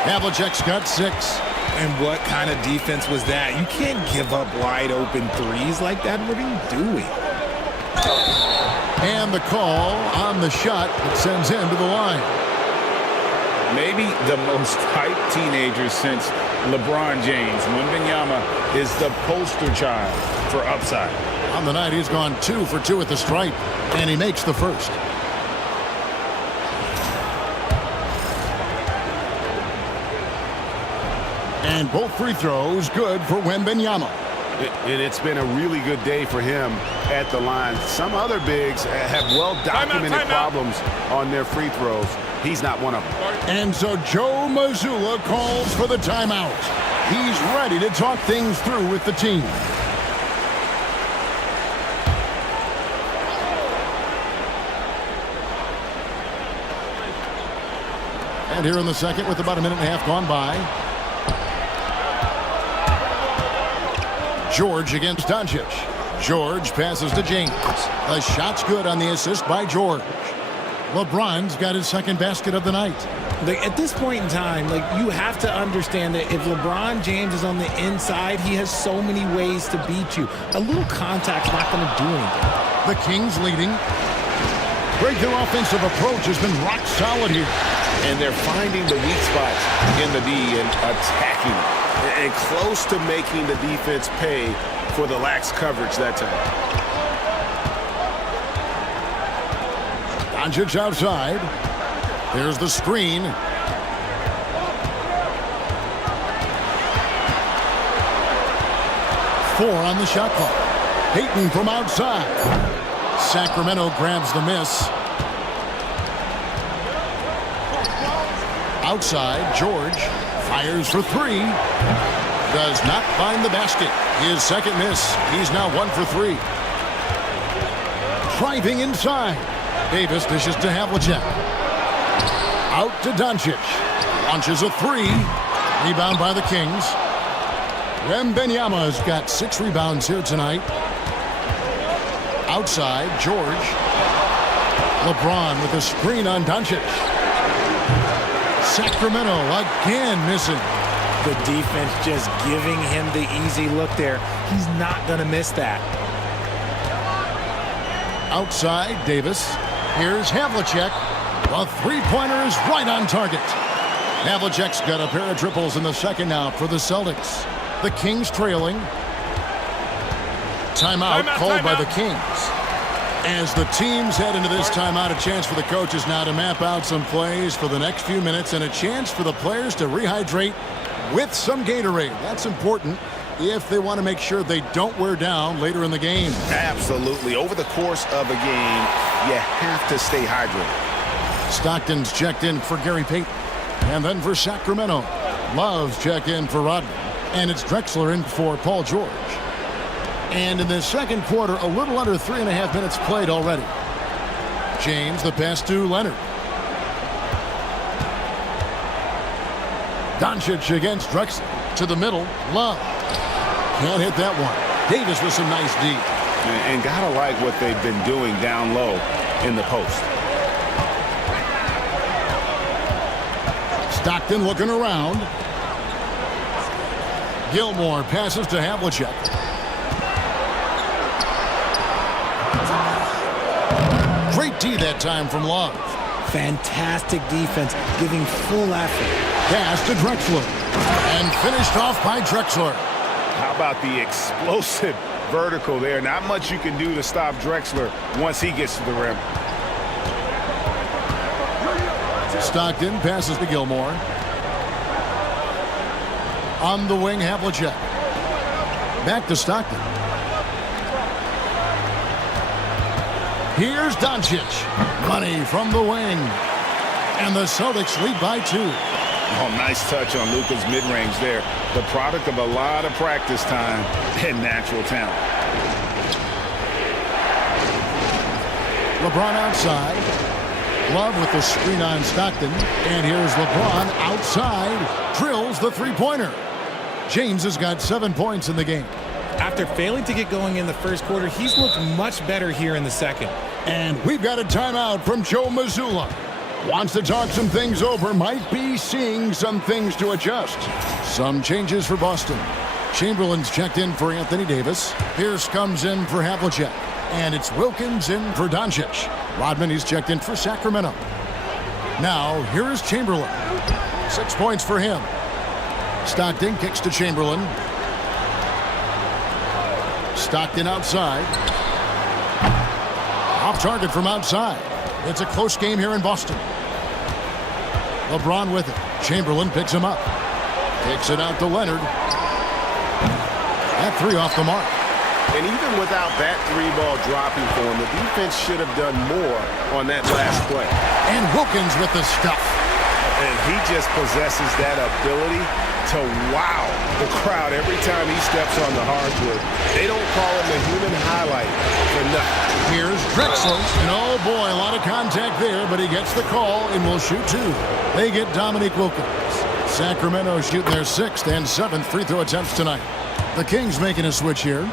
Havlicek's got 6. And what kind of defense was that? You can't give up wide open threes like that. What are you doing? And the call on the shot that sends him to the line. Maybe the most hyped teenager since LeBron James. Wembanyama is the poster child for upside. On the night, he's gone 2 for 2 at the stripe, and he makes the first. And both free throws good for Wembanyama. And it's been a really good day for him at the line. Some other bigs have well-documented problems on their free throws. He's not one of them. And so Joe Mazzulla calls for the timeout. He's ready to talk things through with the team. And here in the second with about a minute and a half gone by. George against Doncic. George passes to James. The shot's good on the assist by George. LeBron's got his second basket of the night. At this point in time, you have to understand that if LeBron James is on the inside, he has so many ways to beat you. A little contact's not going to do anything. The Kings leading. Their offensive approach has been rock solid here. And they're finding the weak spots in the D and attacking it. And close to making the defense pay for the lax coverage that time. Doncic outside. There's the screen. Four on the shot clock. Payton from outside. Sacramento grabs the miss. Outside, George fires for three. Does not find the basket. His second miss. He's now 1 for 3. Driving inside. Davis dishes to Havlicek. Out to Doncic. Launches a three. Rebound by the Kings. Wembanyama's got 6 rebounds here tonight. Outside, George. LeBron with a screen on Doncic. Sacramento again missing. The defense just giving him the easy look there. He's not going to miss that. Outside, Davis. Here's Havlicek. The three-pointer is right on target. Havlicek's got a pair of triples in the second out for the Celtics. The Kings trailing. Timeout called by the Kings. As the teams head into this timeout, a chance for the coaches now to map out some plays for the next few minutes and a chance for the players to rehydrate with some Gatorade. That's important if they want to make sure they don't wear down later in the game. Absolutely. Over the course of a game, you have to stay hydrated. Stockton's checked in for Gary Payton. And then for Sacramento, Love's checked in for Rodman. And it's Drexler in for Paul George. And in the second quarter, a little under 3.5 minutes played already. James, the pass to Leonard. Doncic against Drexler. To the middle, Love. Can't hit that one. Davis with some nice D. And gotta like what they've been doing down low in the post. Stockton looking around. Gilmore passes to Havlicek. Great D that time from Love. Fantastic defense, giving full effort. Pass to Drexler. And finished off by Drexler. How about the explosive vertical there? Not much you can do to stop Drexler once he gets to the rim. Stockton passes to Gilmore. On the wing, Havlicek. Back to Stockton. Here's Doncic. Money from the wing. And the Celtics lead by 2. Oh, nice touch on Luka's mid-range there. The product of a lot of practice time and natural talent. LeBron outside. Love with the screen on Stockton. And here's LeBron outside. Drills the three-pointer. James has got 7 points in the game. After failing to get going in the first quarter, he's looked much better here in the second. And we've got a timeout from Joe Mazzulla. Wants to talk some things over, might be seeing some things to adjust. Some changes for Boston. Chamberlain's checked in for Anthony Davis. Pierce comes in for Havlicek. And it's Wilkins in for Doncic. Rodman, he's checked in for Sacramento. Now, here is Chamberlain. 6 points for him. Stockton kicks to Chamberlain. Stockton outside. Off target from outside. It's a close game here in Boston. LeBron with it. Chamberlain picks him up. Kicks it out to Leonard. That three off the mark. And even without that three ball dropping for him, the defense should have done more on that last play. And Wilkins with the stuff. And he just possesses that ability to wow the crowd every time he steps on the hardwood. They don't call him the human highlight for nothing. Here's Drexler. And oh boy, a lot of contact there, but he gets the call and will shoot 2. They get Dominique Wilkins. Sacramento shooting their 6th and 7th free throw attempts tonight. The Kings making a switch here.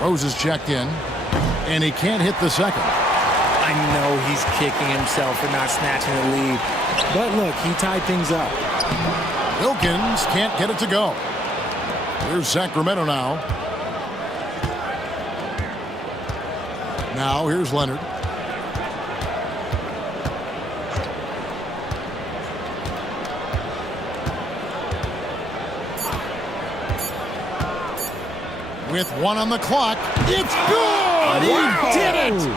Rose is checked in, and he can't hit the second. I know he's kicking himself for not snatching the lead. But look, he tied things up. Wilkins can't get it to go. Here's Sacramento now. Now here's Leonard. With one on the clock, it's good! He did it!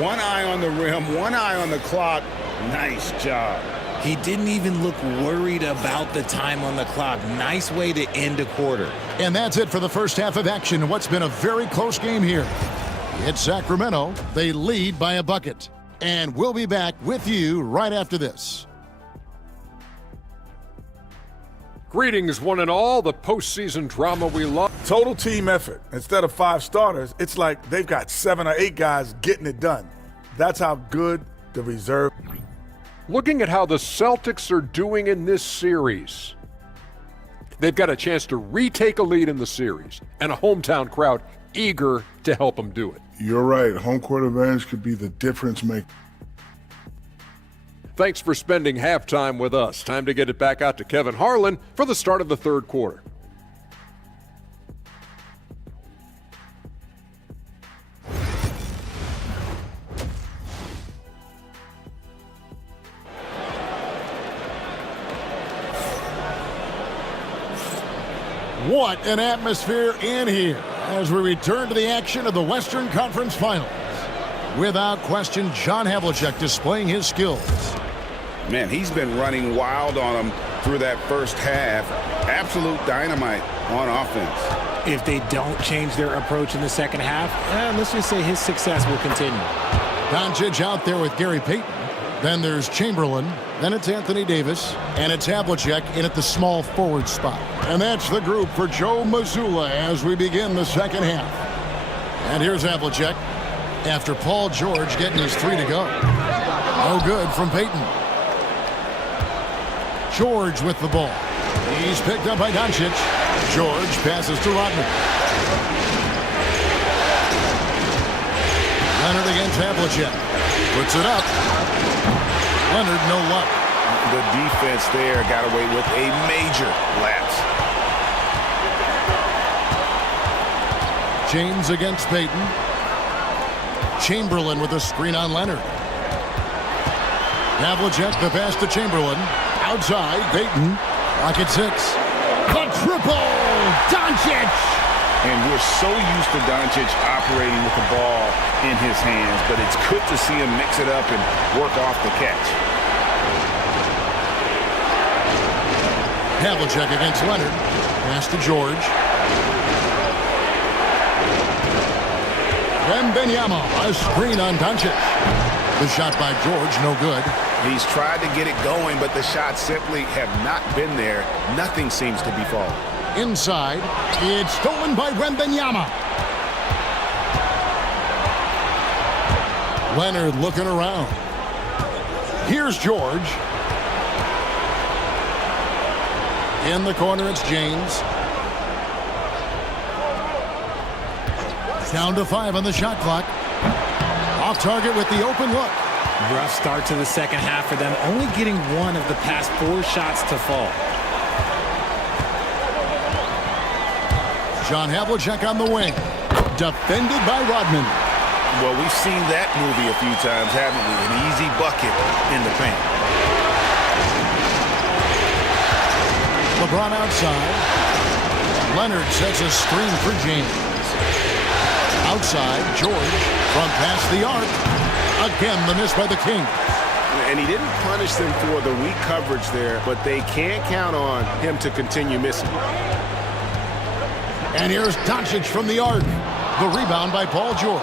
One eye on the rim, one eye on the clock. Nice job. He didn't even look worried about the time on the clock. Nice way to end a quarter. And that's it for the first half of action. What's been a very close game here. It's Sacramento. They lead by a bucket. And we'll be back with you right after this. Greetings, one and all. The postseason drama we love. Total team effort. Instead of 5 starters, it's like they've got 7 or 8 guys getting it done. That's how good the reserve. Looking at how the Celtics are doing in this series, they've got a chance to retake a lead in the series and a hometown crowd eager to help them do it. You're right. Home court advantage could be the difference maker. Thanks for spending halftime with us. Time to get it back out to Kevin Harlan for the start of the third quarter. What an atmosphere in here as we return to the action of the Western Conference Finals. Without question, John Havlicek displaying his skills. Man, he's been running wild on him through that first half. Absolute dynamite on offense. If they don't change their approach in the second half, let's just say his success will continue. Doncic out there with Gary Payton. Then there's Chamberlain. Then it's Anthony Davis. And it's Havlicek in at the small forward spot. And that's the group for Joe Mazzulla as we begin the second half. And here's Havlicek after Paul George getting his 3 to go. No good from Payton. George with the ball. He's picked up by Doncic. George passes to Rodman. Leonard against Havlicek. Puts it up. Leonard, no luck. The defense there got away with a major lapse. James against Payton. Chamberlain with a screen on Leonard. Havlicek, the pass to Chamberlain. Outside, Payton. Rocket 6. The triple! Doncic! And we're so used to Doncic operating with the ball in his hands, but it's good to see him mix it up and work off the catch. Havlicek against Leonard. Pass to George. Wembanyama, a screen on Doncic. The shot by George, no good. He's tried to get it going, but the shots simply have not been there. Nothing seems to be falling. Inside, it's stolen by Wembanyama. Leonard looking around. Here's George. In the corner, it's James. Down to 5 on the shot clock. Off target with the open look. Rough start to the second half for them, only getting 1 of the past 4 shots to fall. John Havlicek on the wing. Defended by Rodman. Well, we've seen that movie a few times, haven't we? An easy bucket in the paint. LeBron outside. Leonard sets a screen for James. Outside, George from past the arc. Again, the miss by the King. And he didn't punish them for the weak coverage there, but they can't count on him to continue missing. And here's Doncic from the arc. The rebound by Paul George.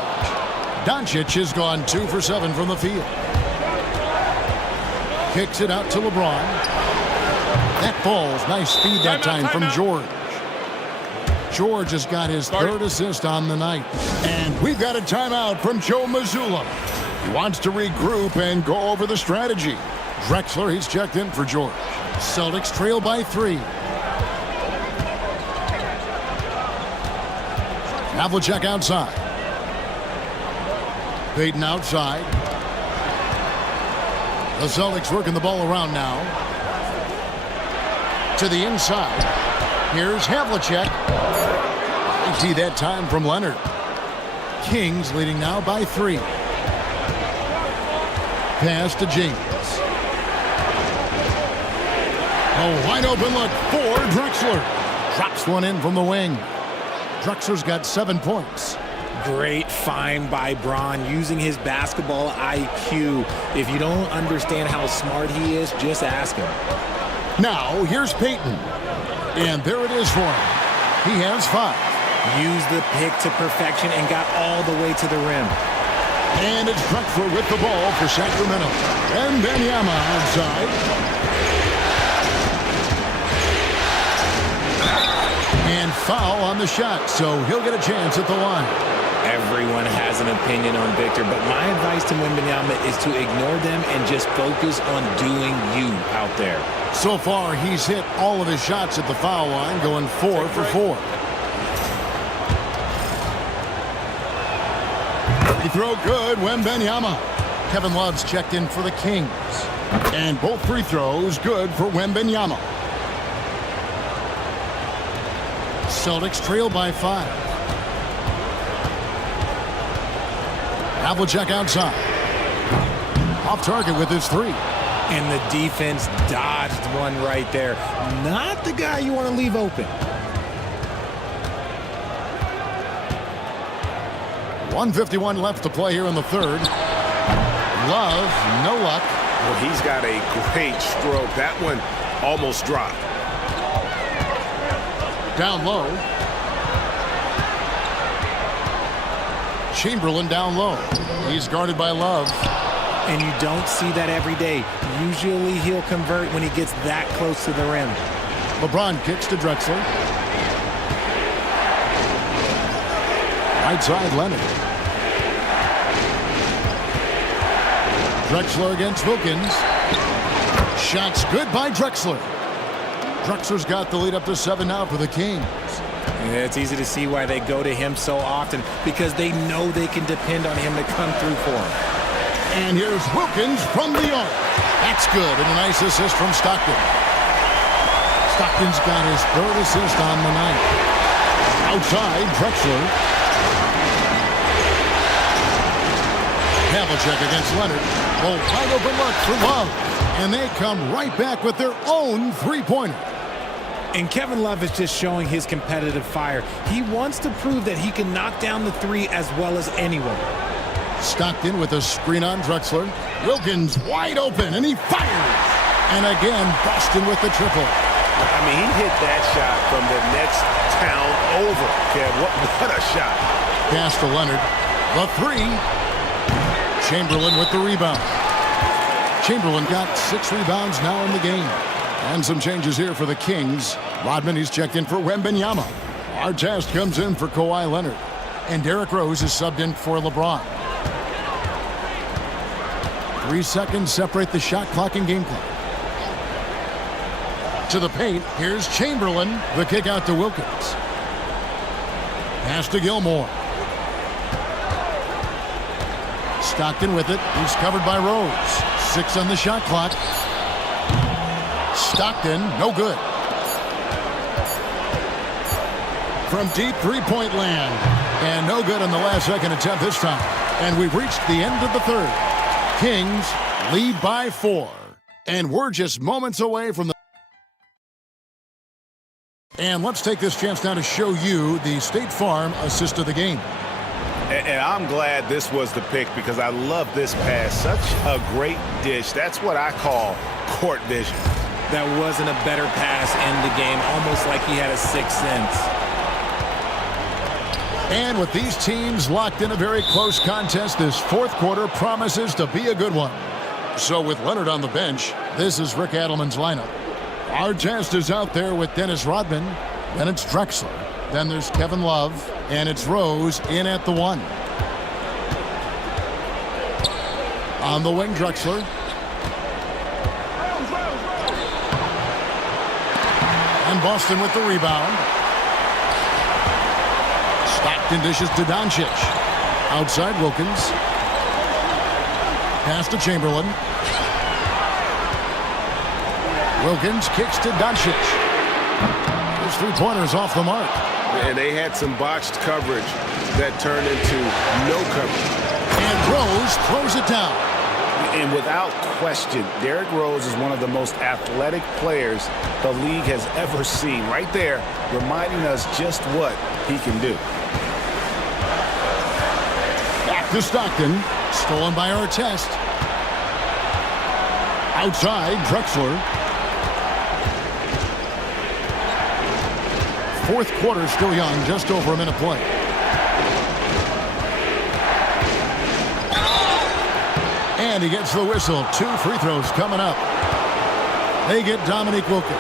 Doncic has gone 2 for 7 from the field. Kicks it out to LeBron. That falls. Nice feed that time from George. George has got his 3rd assist on the night. And we've got a timeout from Joe Mazzulla. He wants to regroup and go over the strategy. Drexler, he's checked in for George. Celtics trail by 3. Havlicek outside. Payton outside. The Celtics working the ball around now. To the inside. Here's Havlicek. Easy that time from Leonard. Kings leading now by 3. Pass to James. A wide open look for Drexler. Drops one in from the wing. Drexler's got 7 points. Great find by Bron using his basketball IQ. If you don't understand how smart he is, just ask him. Now, here's Payton. And there it is for him. He has 5. Used the pick to perfection and got all the way to the rim. And it's Drexler with the ball for Sacramento. And Wembanyama outside. And foul on the shot, so he'll get a chance at the line. Everyone has an opinion on Victor, but my advice to Wembanyama is to ignore them and just focus on doing you out there. So far, he's hit all of his shots at the foul line, going 4 for 4. Free throw good, Wembanyama. Kevin Love's checked in for the Kings. And both free throws good for Wembanyama. Celtics trail by 5. Havlicek outside. Off target with his 3. And the defense dodged one right there. Not the guy you want to leave open. 1:51 left to play here in the third. Love, no luck. Well, he's got a great stroke. That one almost dropped. Down low. Chamberlain down low. He's guarded by Love. And you don't see that every day. Usually he'll convert when he gets that close to the rim. LeBron kicks to Drexler. Right side, Leonard. Drexler against Wilkins. Shots good by Drexler. Drexler's got the lead up to 7 now for the Kings. Yeah, it's easy to see why they go to him so often, because they know they can depend on him to come through for them. And here's Wilkins from the arc. That's good, and a nice assist from Stockton. Stockton's got his 3rd assist on the night. Outside, Drexler. Havlicek against Leonard. Oh, wide open look for Love. And they come right back with their own 3-pointer. And Kevin Love is just showing his competitive fire. He wants to prove that he can knock down the 3 as well as anyone. Stockton with a screen on Drexler. Wilkins wide open, and he fires. And again, Boston with the triple. I mean, he hit that shot from the next town over. Kev, what a shot. Pass to Leonard. The 3. Chamberlain with the rebound. Chamberlain got 6 rebounds now in the game. And some changes here for the Kings. Rodman, he's checked in for Wembanyama. Artest comes in for Kawhi Leonard. And Derrick Rose is subbed in for LeBron. 3 seconds separate the shot clock and game clock. To the paint, here's Chamberlain. The kick out to Wilkins. Pass to Gilmore. Stockton with it. He's covered by Rose. 6 on the shot clock. Stockton, no good. From deep 3-point land. And no good on the last second attempt this time. And we've reached the end of the third. Kings lead by 4. And we're just moments away from the... And let's take this chance now to show you the State Farm assist of the game. And I'm glad this was the pick, because I love this pass. Such a great dish. That's what I call court vision. That wasn't a better pass in the game, almost like he had a 6th sense. And with these teams locked in a very close contest, this 4th quarter promises to be a good one. So with Leonard on the bench, this is Rick Adelman's lineup. Artest is out there with Dennis Rodman. Then it's Drexler. Then there's Kevin Love. And it's Rose in at the 1. On the wing, Drexler. And Boston with the rebound. Stockton dishes to Doncic. Outside Wilkins. Pass to Chamberlain. Wilkins kicks to Doncic. His three-pointers off the mark. And they had some botched coverage that turned into no coverage. And Rose throws it down. And without question, Derrick Rose is one of the most athletic players the league has ever seen. Right there, reminding us just what he can do. Back to Stockton. Stolen by Artest. Outside, Drexler. Fourth quarter still young, just over a minute play. And he gets the whistle. 2 free throws coming up. They get Dominique Wilkins.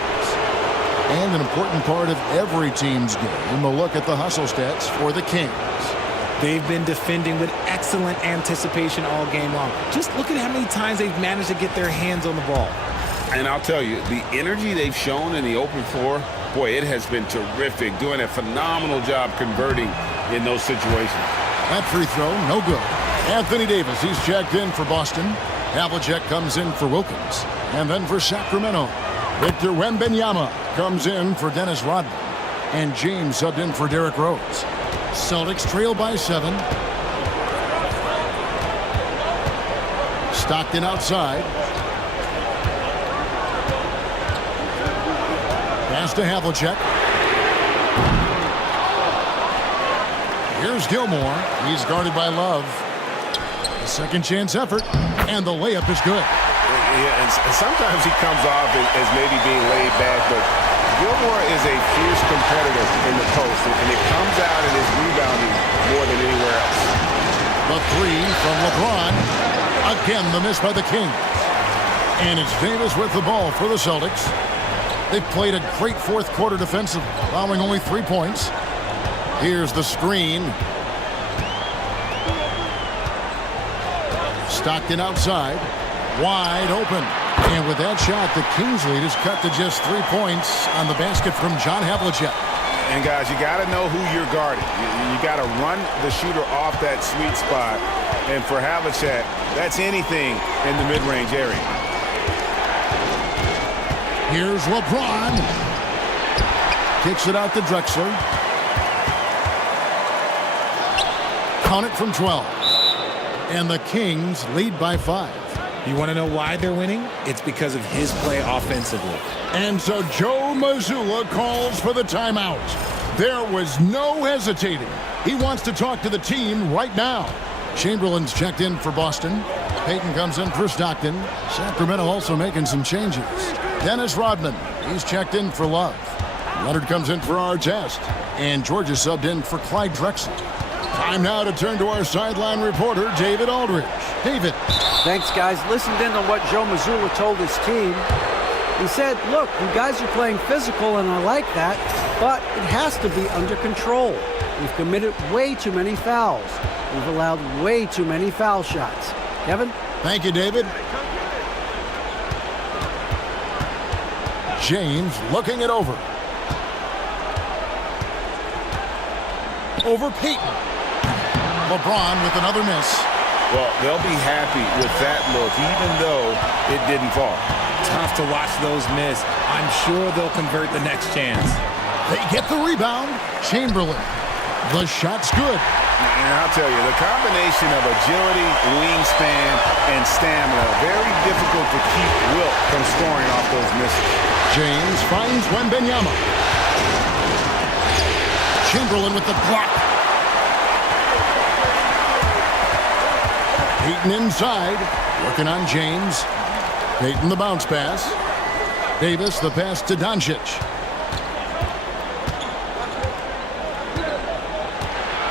And an important part of every team's game, a look at the hustle stats for the Kings. They've been defending with excellent anticipation all game long. Just look at how many times they've managed to get their hands on the ball. And I'll tell you, the energy they've shown in the open floor, boy, it has been terrific. Doing a phenomenal job converting in those situations. That free throw, no good. Anthony Davis, he's checked in for Boston. Havlicek comes in for Wilkins. And then for Sacramento, Victor Wembanyama comes in for Dennis Rodman. And James subbed in for Derrick Rose. Celtics trail by 7. Stockton outside. Pass to Havlicek. Here's Gilmore. He's guarded by Love. A second chance effort, and the layup is good. Yeah, and sometimes he comes off as maybe being laid back, but Gilmore is a fierce competitor in the post, and it comes out in his rebounding more than anywhere else. The three from LeBron. Again, the miss by the Kings. And it's Davis with the ball for the Celtics. They've played a great fourth quarter defensively, allowing only 3 points. Here's the screen. Stockton outside, wide open. And with that shot, the Kings lead is cut to just 3 points on the basket from John Havlicek. And guys, you got to know who you're guarding. You got to run the shooter off that sweet spot. And for Havlicek, that's anything in the mid-range area. Here's LeBron. Kicks it out to Drexler. Count it from 12. And the Kings lead by 5. You want to know why they're winning? It's because of his play offensively. And so Joe Mazzulla calls for the timeout. There was no hesitating. He wants to talk to the team right now. Chamberlain's checked in for Boston. Payton comes in for Stockton. Sacramento also making some changes. Dennis Rodman, he's checked in for Love. Leonard comes in for Artest. And Georgia subbed in for Clyde Drexler. Time now to turn to our sideline reporter, David Aldridge. David. Thanks, guys. Listened in on what Joe Mazzulla told his team. He said, look, you guys are playing physical, and I like that, but it has to be under control. We've committed way too many fouls. We've allowed way too many foul shots. Kevin? Thank you, David. James looking it over. Over Payton. LeBron with another miss. Well, they'll be happy with that look, even though it didn't fall. Tough to watch those miss. I'm sure they'll convert the next chance. They get the rebound. Chamberlain. The shot's good. And I'll tell you, the combination of agility, wingspan, and stamina, very difficult to keep Wilt from scoring off those misses. James finds Wembanyama. Chamberlain with the block. Payton inside, working on James. Payton the bounce pass. Davis the pass to Doncic.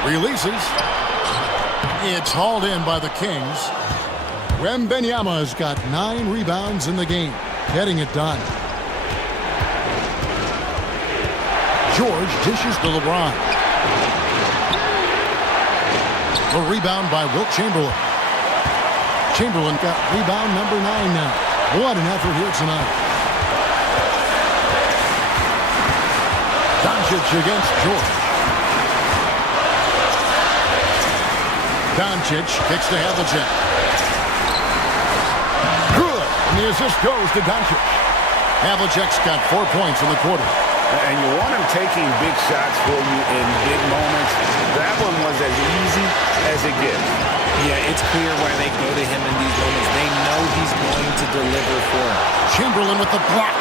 Releases. It's hauled in by the Kings. Wembanyama has got 9 rebounds in the game, getting it done. George dishes to LeBron. The rebound by Wilt Chamberlain. Chamberlain got rebound number 9 now. What an effort here tonight. Doncic against George. Doncic kicks to Havlicek. the assist goes to Doncic. Havlicek's got 4 points in the quarter. And you want him taking big shots for you in big moments. That one was as easy as it gets. Yeah, it's clear why they go to him in these moments. They know he's going to deliver for him. Chamberlain with the block.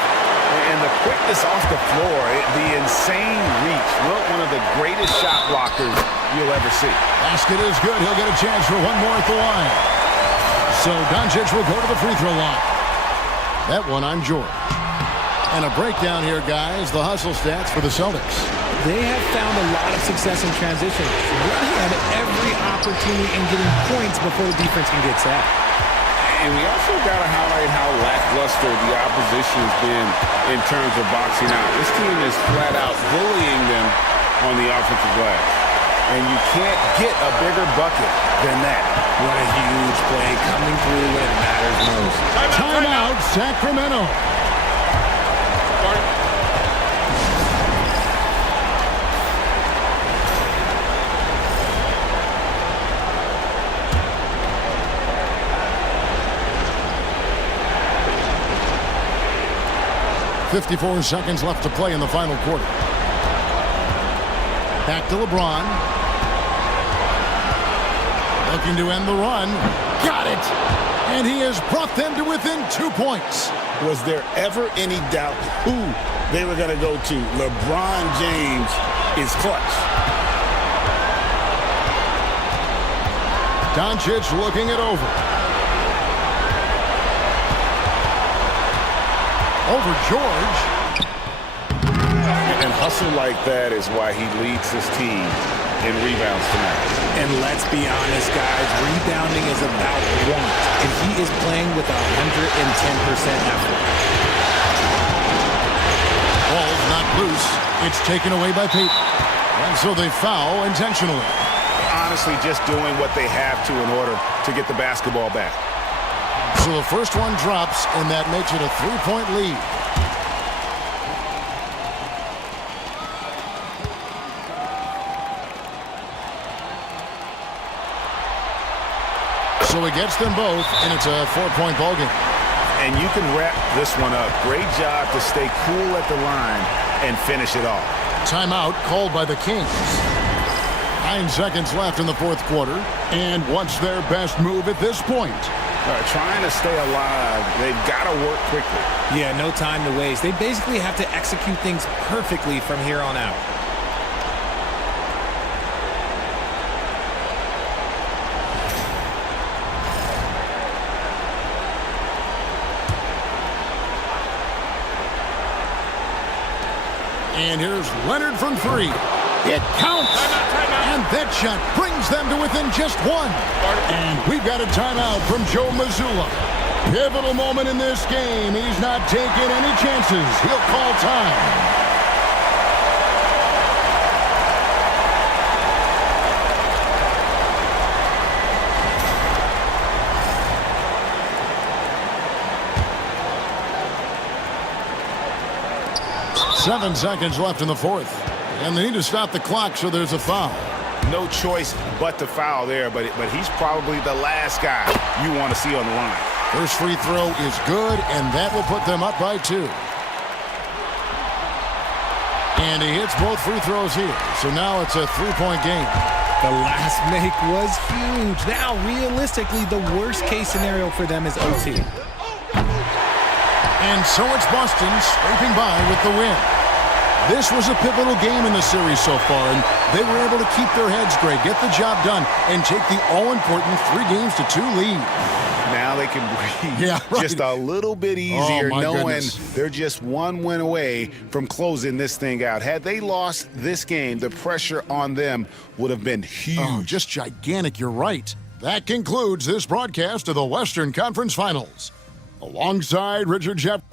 And the quickness off the floor, the insane reach. One of the greatest shot blockers you'll ever see. Basket is good. He'll get a chance for one more at the line. So Doncic will go to the free throw line. That one on George. And a breakdown here, guys. The hustle stats for the Celtics. They have found a lot of success in transition, running at every opportunity and getting points before the defense can get set. And we also got to highlight how lackluster the opposition has been in terms of boxing out. This team is flat out bullying them on the offensive glass. And you can't get a bigger bucket than that. What a huge play coming through when it matters most. Timeout, Sacramento. 54 seconds left to play in the final quarter. Back to LeBron. Looking to end the run. Got it! And he has brought them to within 2 points. Was there ever any doubt who they were going to go to? LeBron James is clutch. Doncic looking it over. Over George. And hustle like that is why he leads his team in rebounds tonight. And let's be honest, guys, rebounding is about want, and he is playing with 110% effort. Ball's not loose. It's taken away by Peyton. And so they foul intentionally. Honestly, just doing what they have to in order to get the basketball back. So the first one drops, and that makes it a 3-point lead. So he gets them both, and it's a 4-point ball game. And you can wrap this one up. Great job to stay cool at the line and finish it off. Timeout called by the Kings. 9 seconds left in the fourth quarter. And what's their best move at this point? Trying to stay alive. They've got to work quickly. Yeah, no time to waste. They basically have to execute things perfectly from here on out. And here's Leonard from 3. It counts. And that shot brings them to within just 1. And we've got a timeout from Joe Mazzulla. Pivotal moment in this game. He's not taking any chances. He'll call time. Seven seconds left in the fourth. And they need to stop the clock, so there's a foul. No choice but to foul there, but he's probably the last guy you want to see on the line. First free throw is good, and that will put them up by 2. And he hits both free throws here, so now it's a 3-point game. The last make was huge. Now, realistically, the worst-case scenario for them is OT. And so it's Boston scraping by with the win. This was a pivotal game in the series so far, and they were able to keep their heads straight, get the job done, and take the all-important 3-2 lead. Now they can breathe just a little bit easier, knowing they're just 1 win away from closing this thing out. Had they lost this game, the pressure on them would have been huge. Oh, just gigantic, you're right. That concludes this broadcast of the Western Conference Finals. Alongside Richard Jefferson.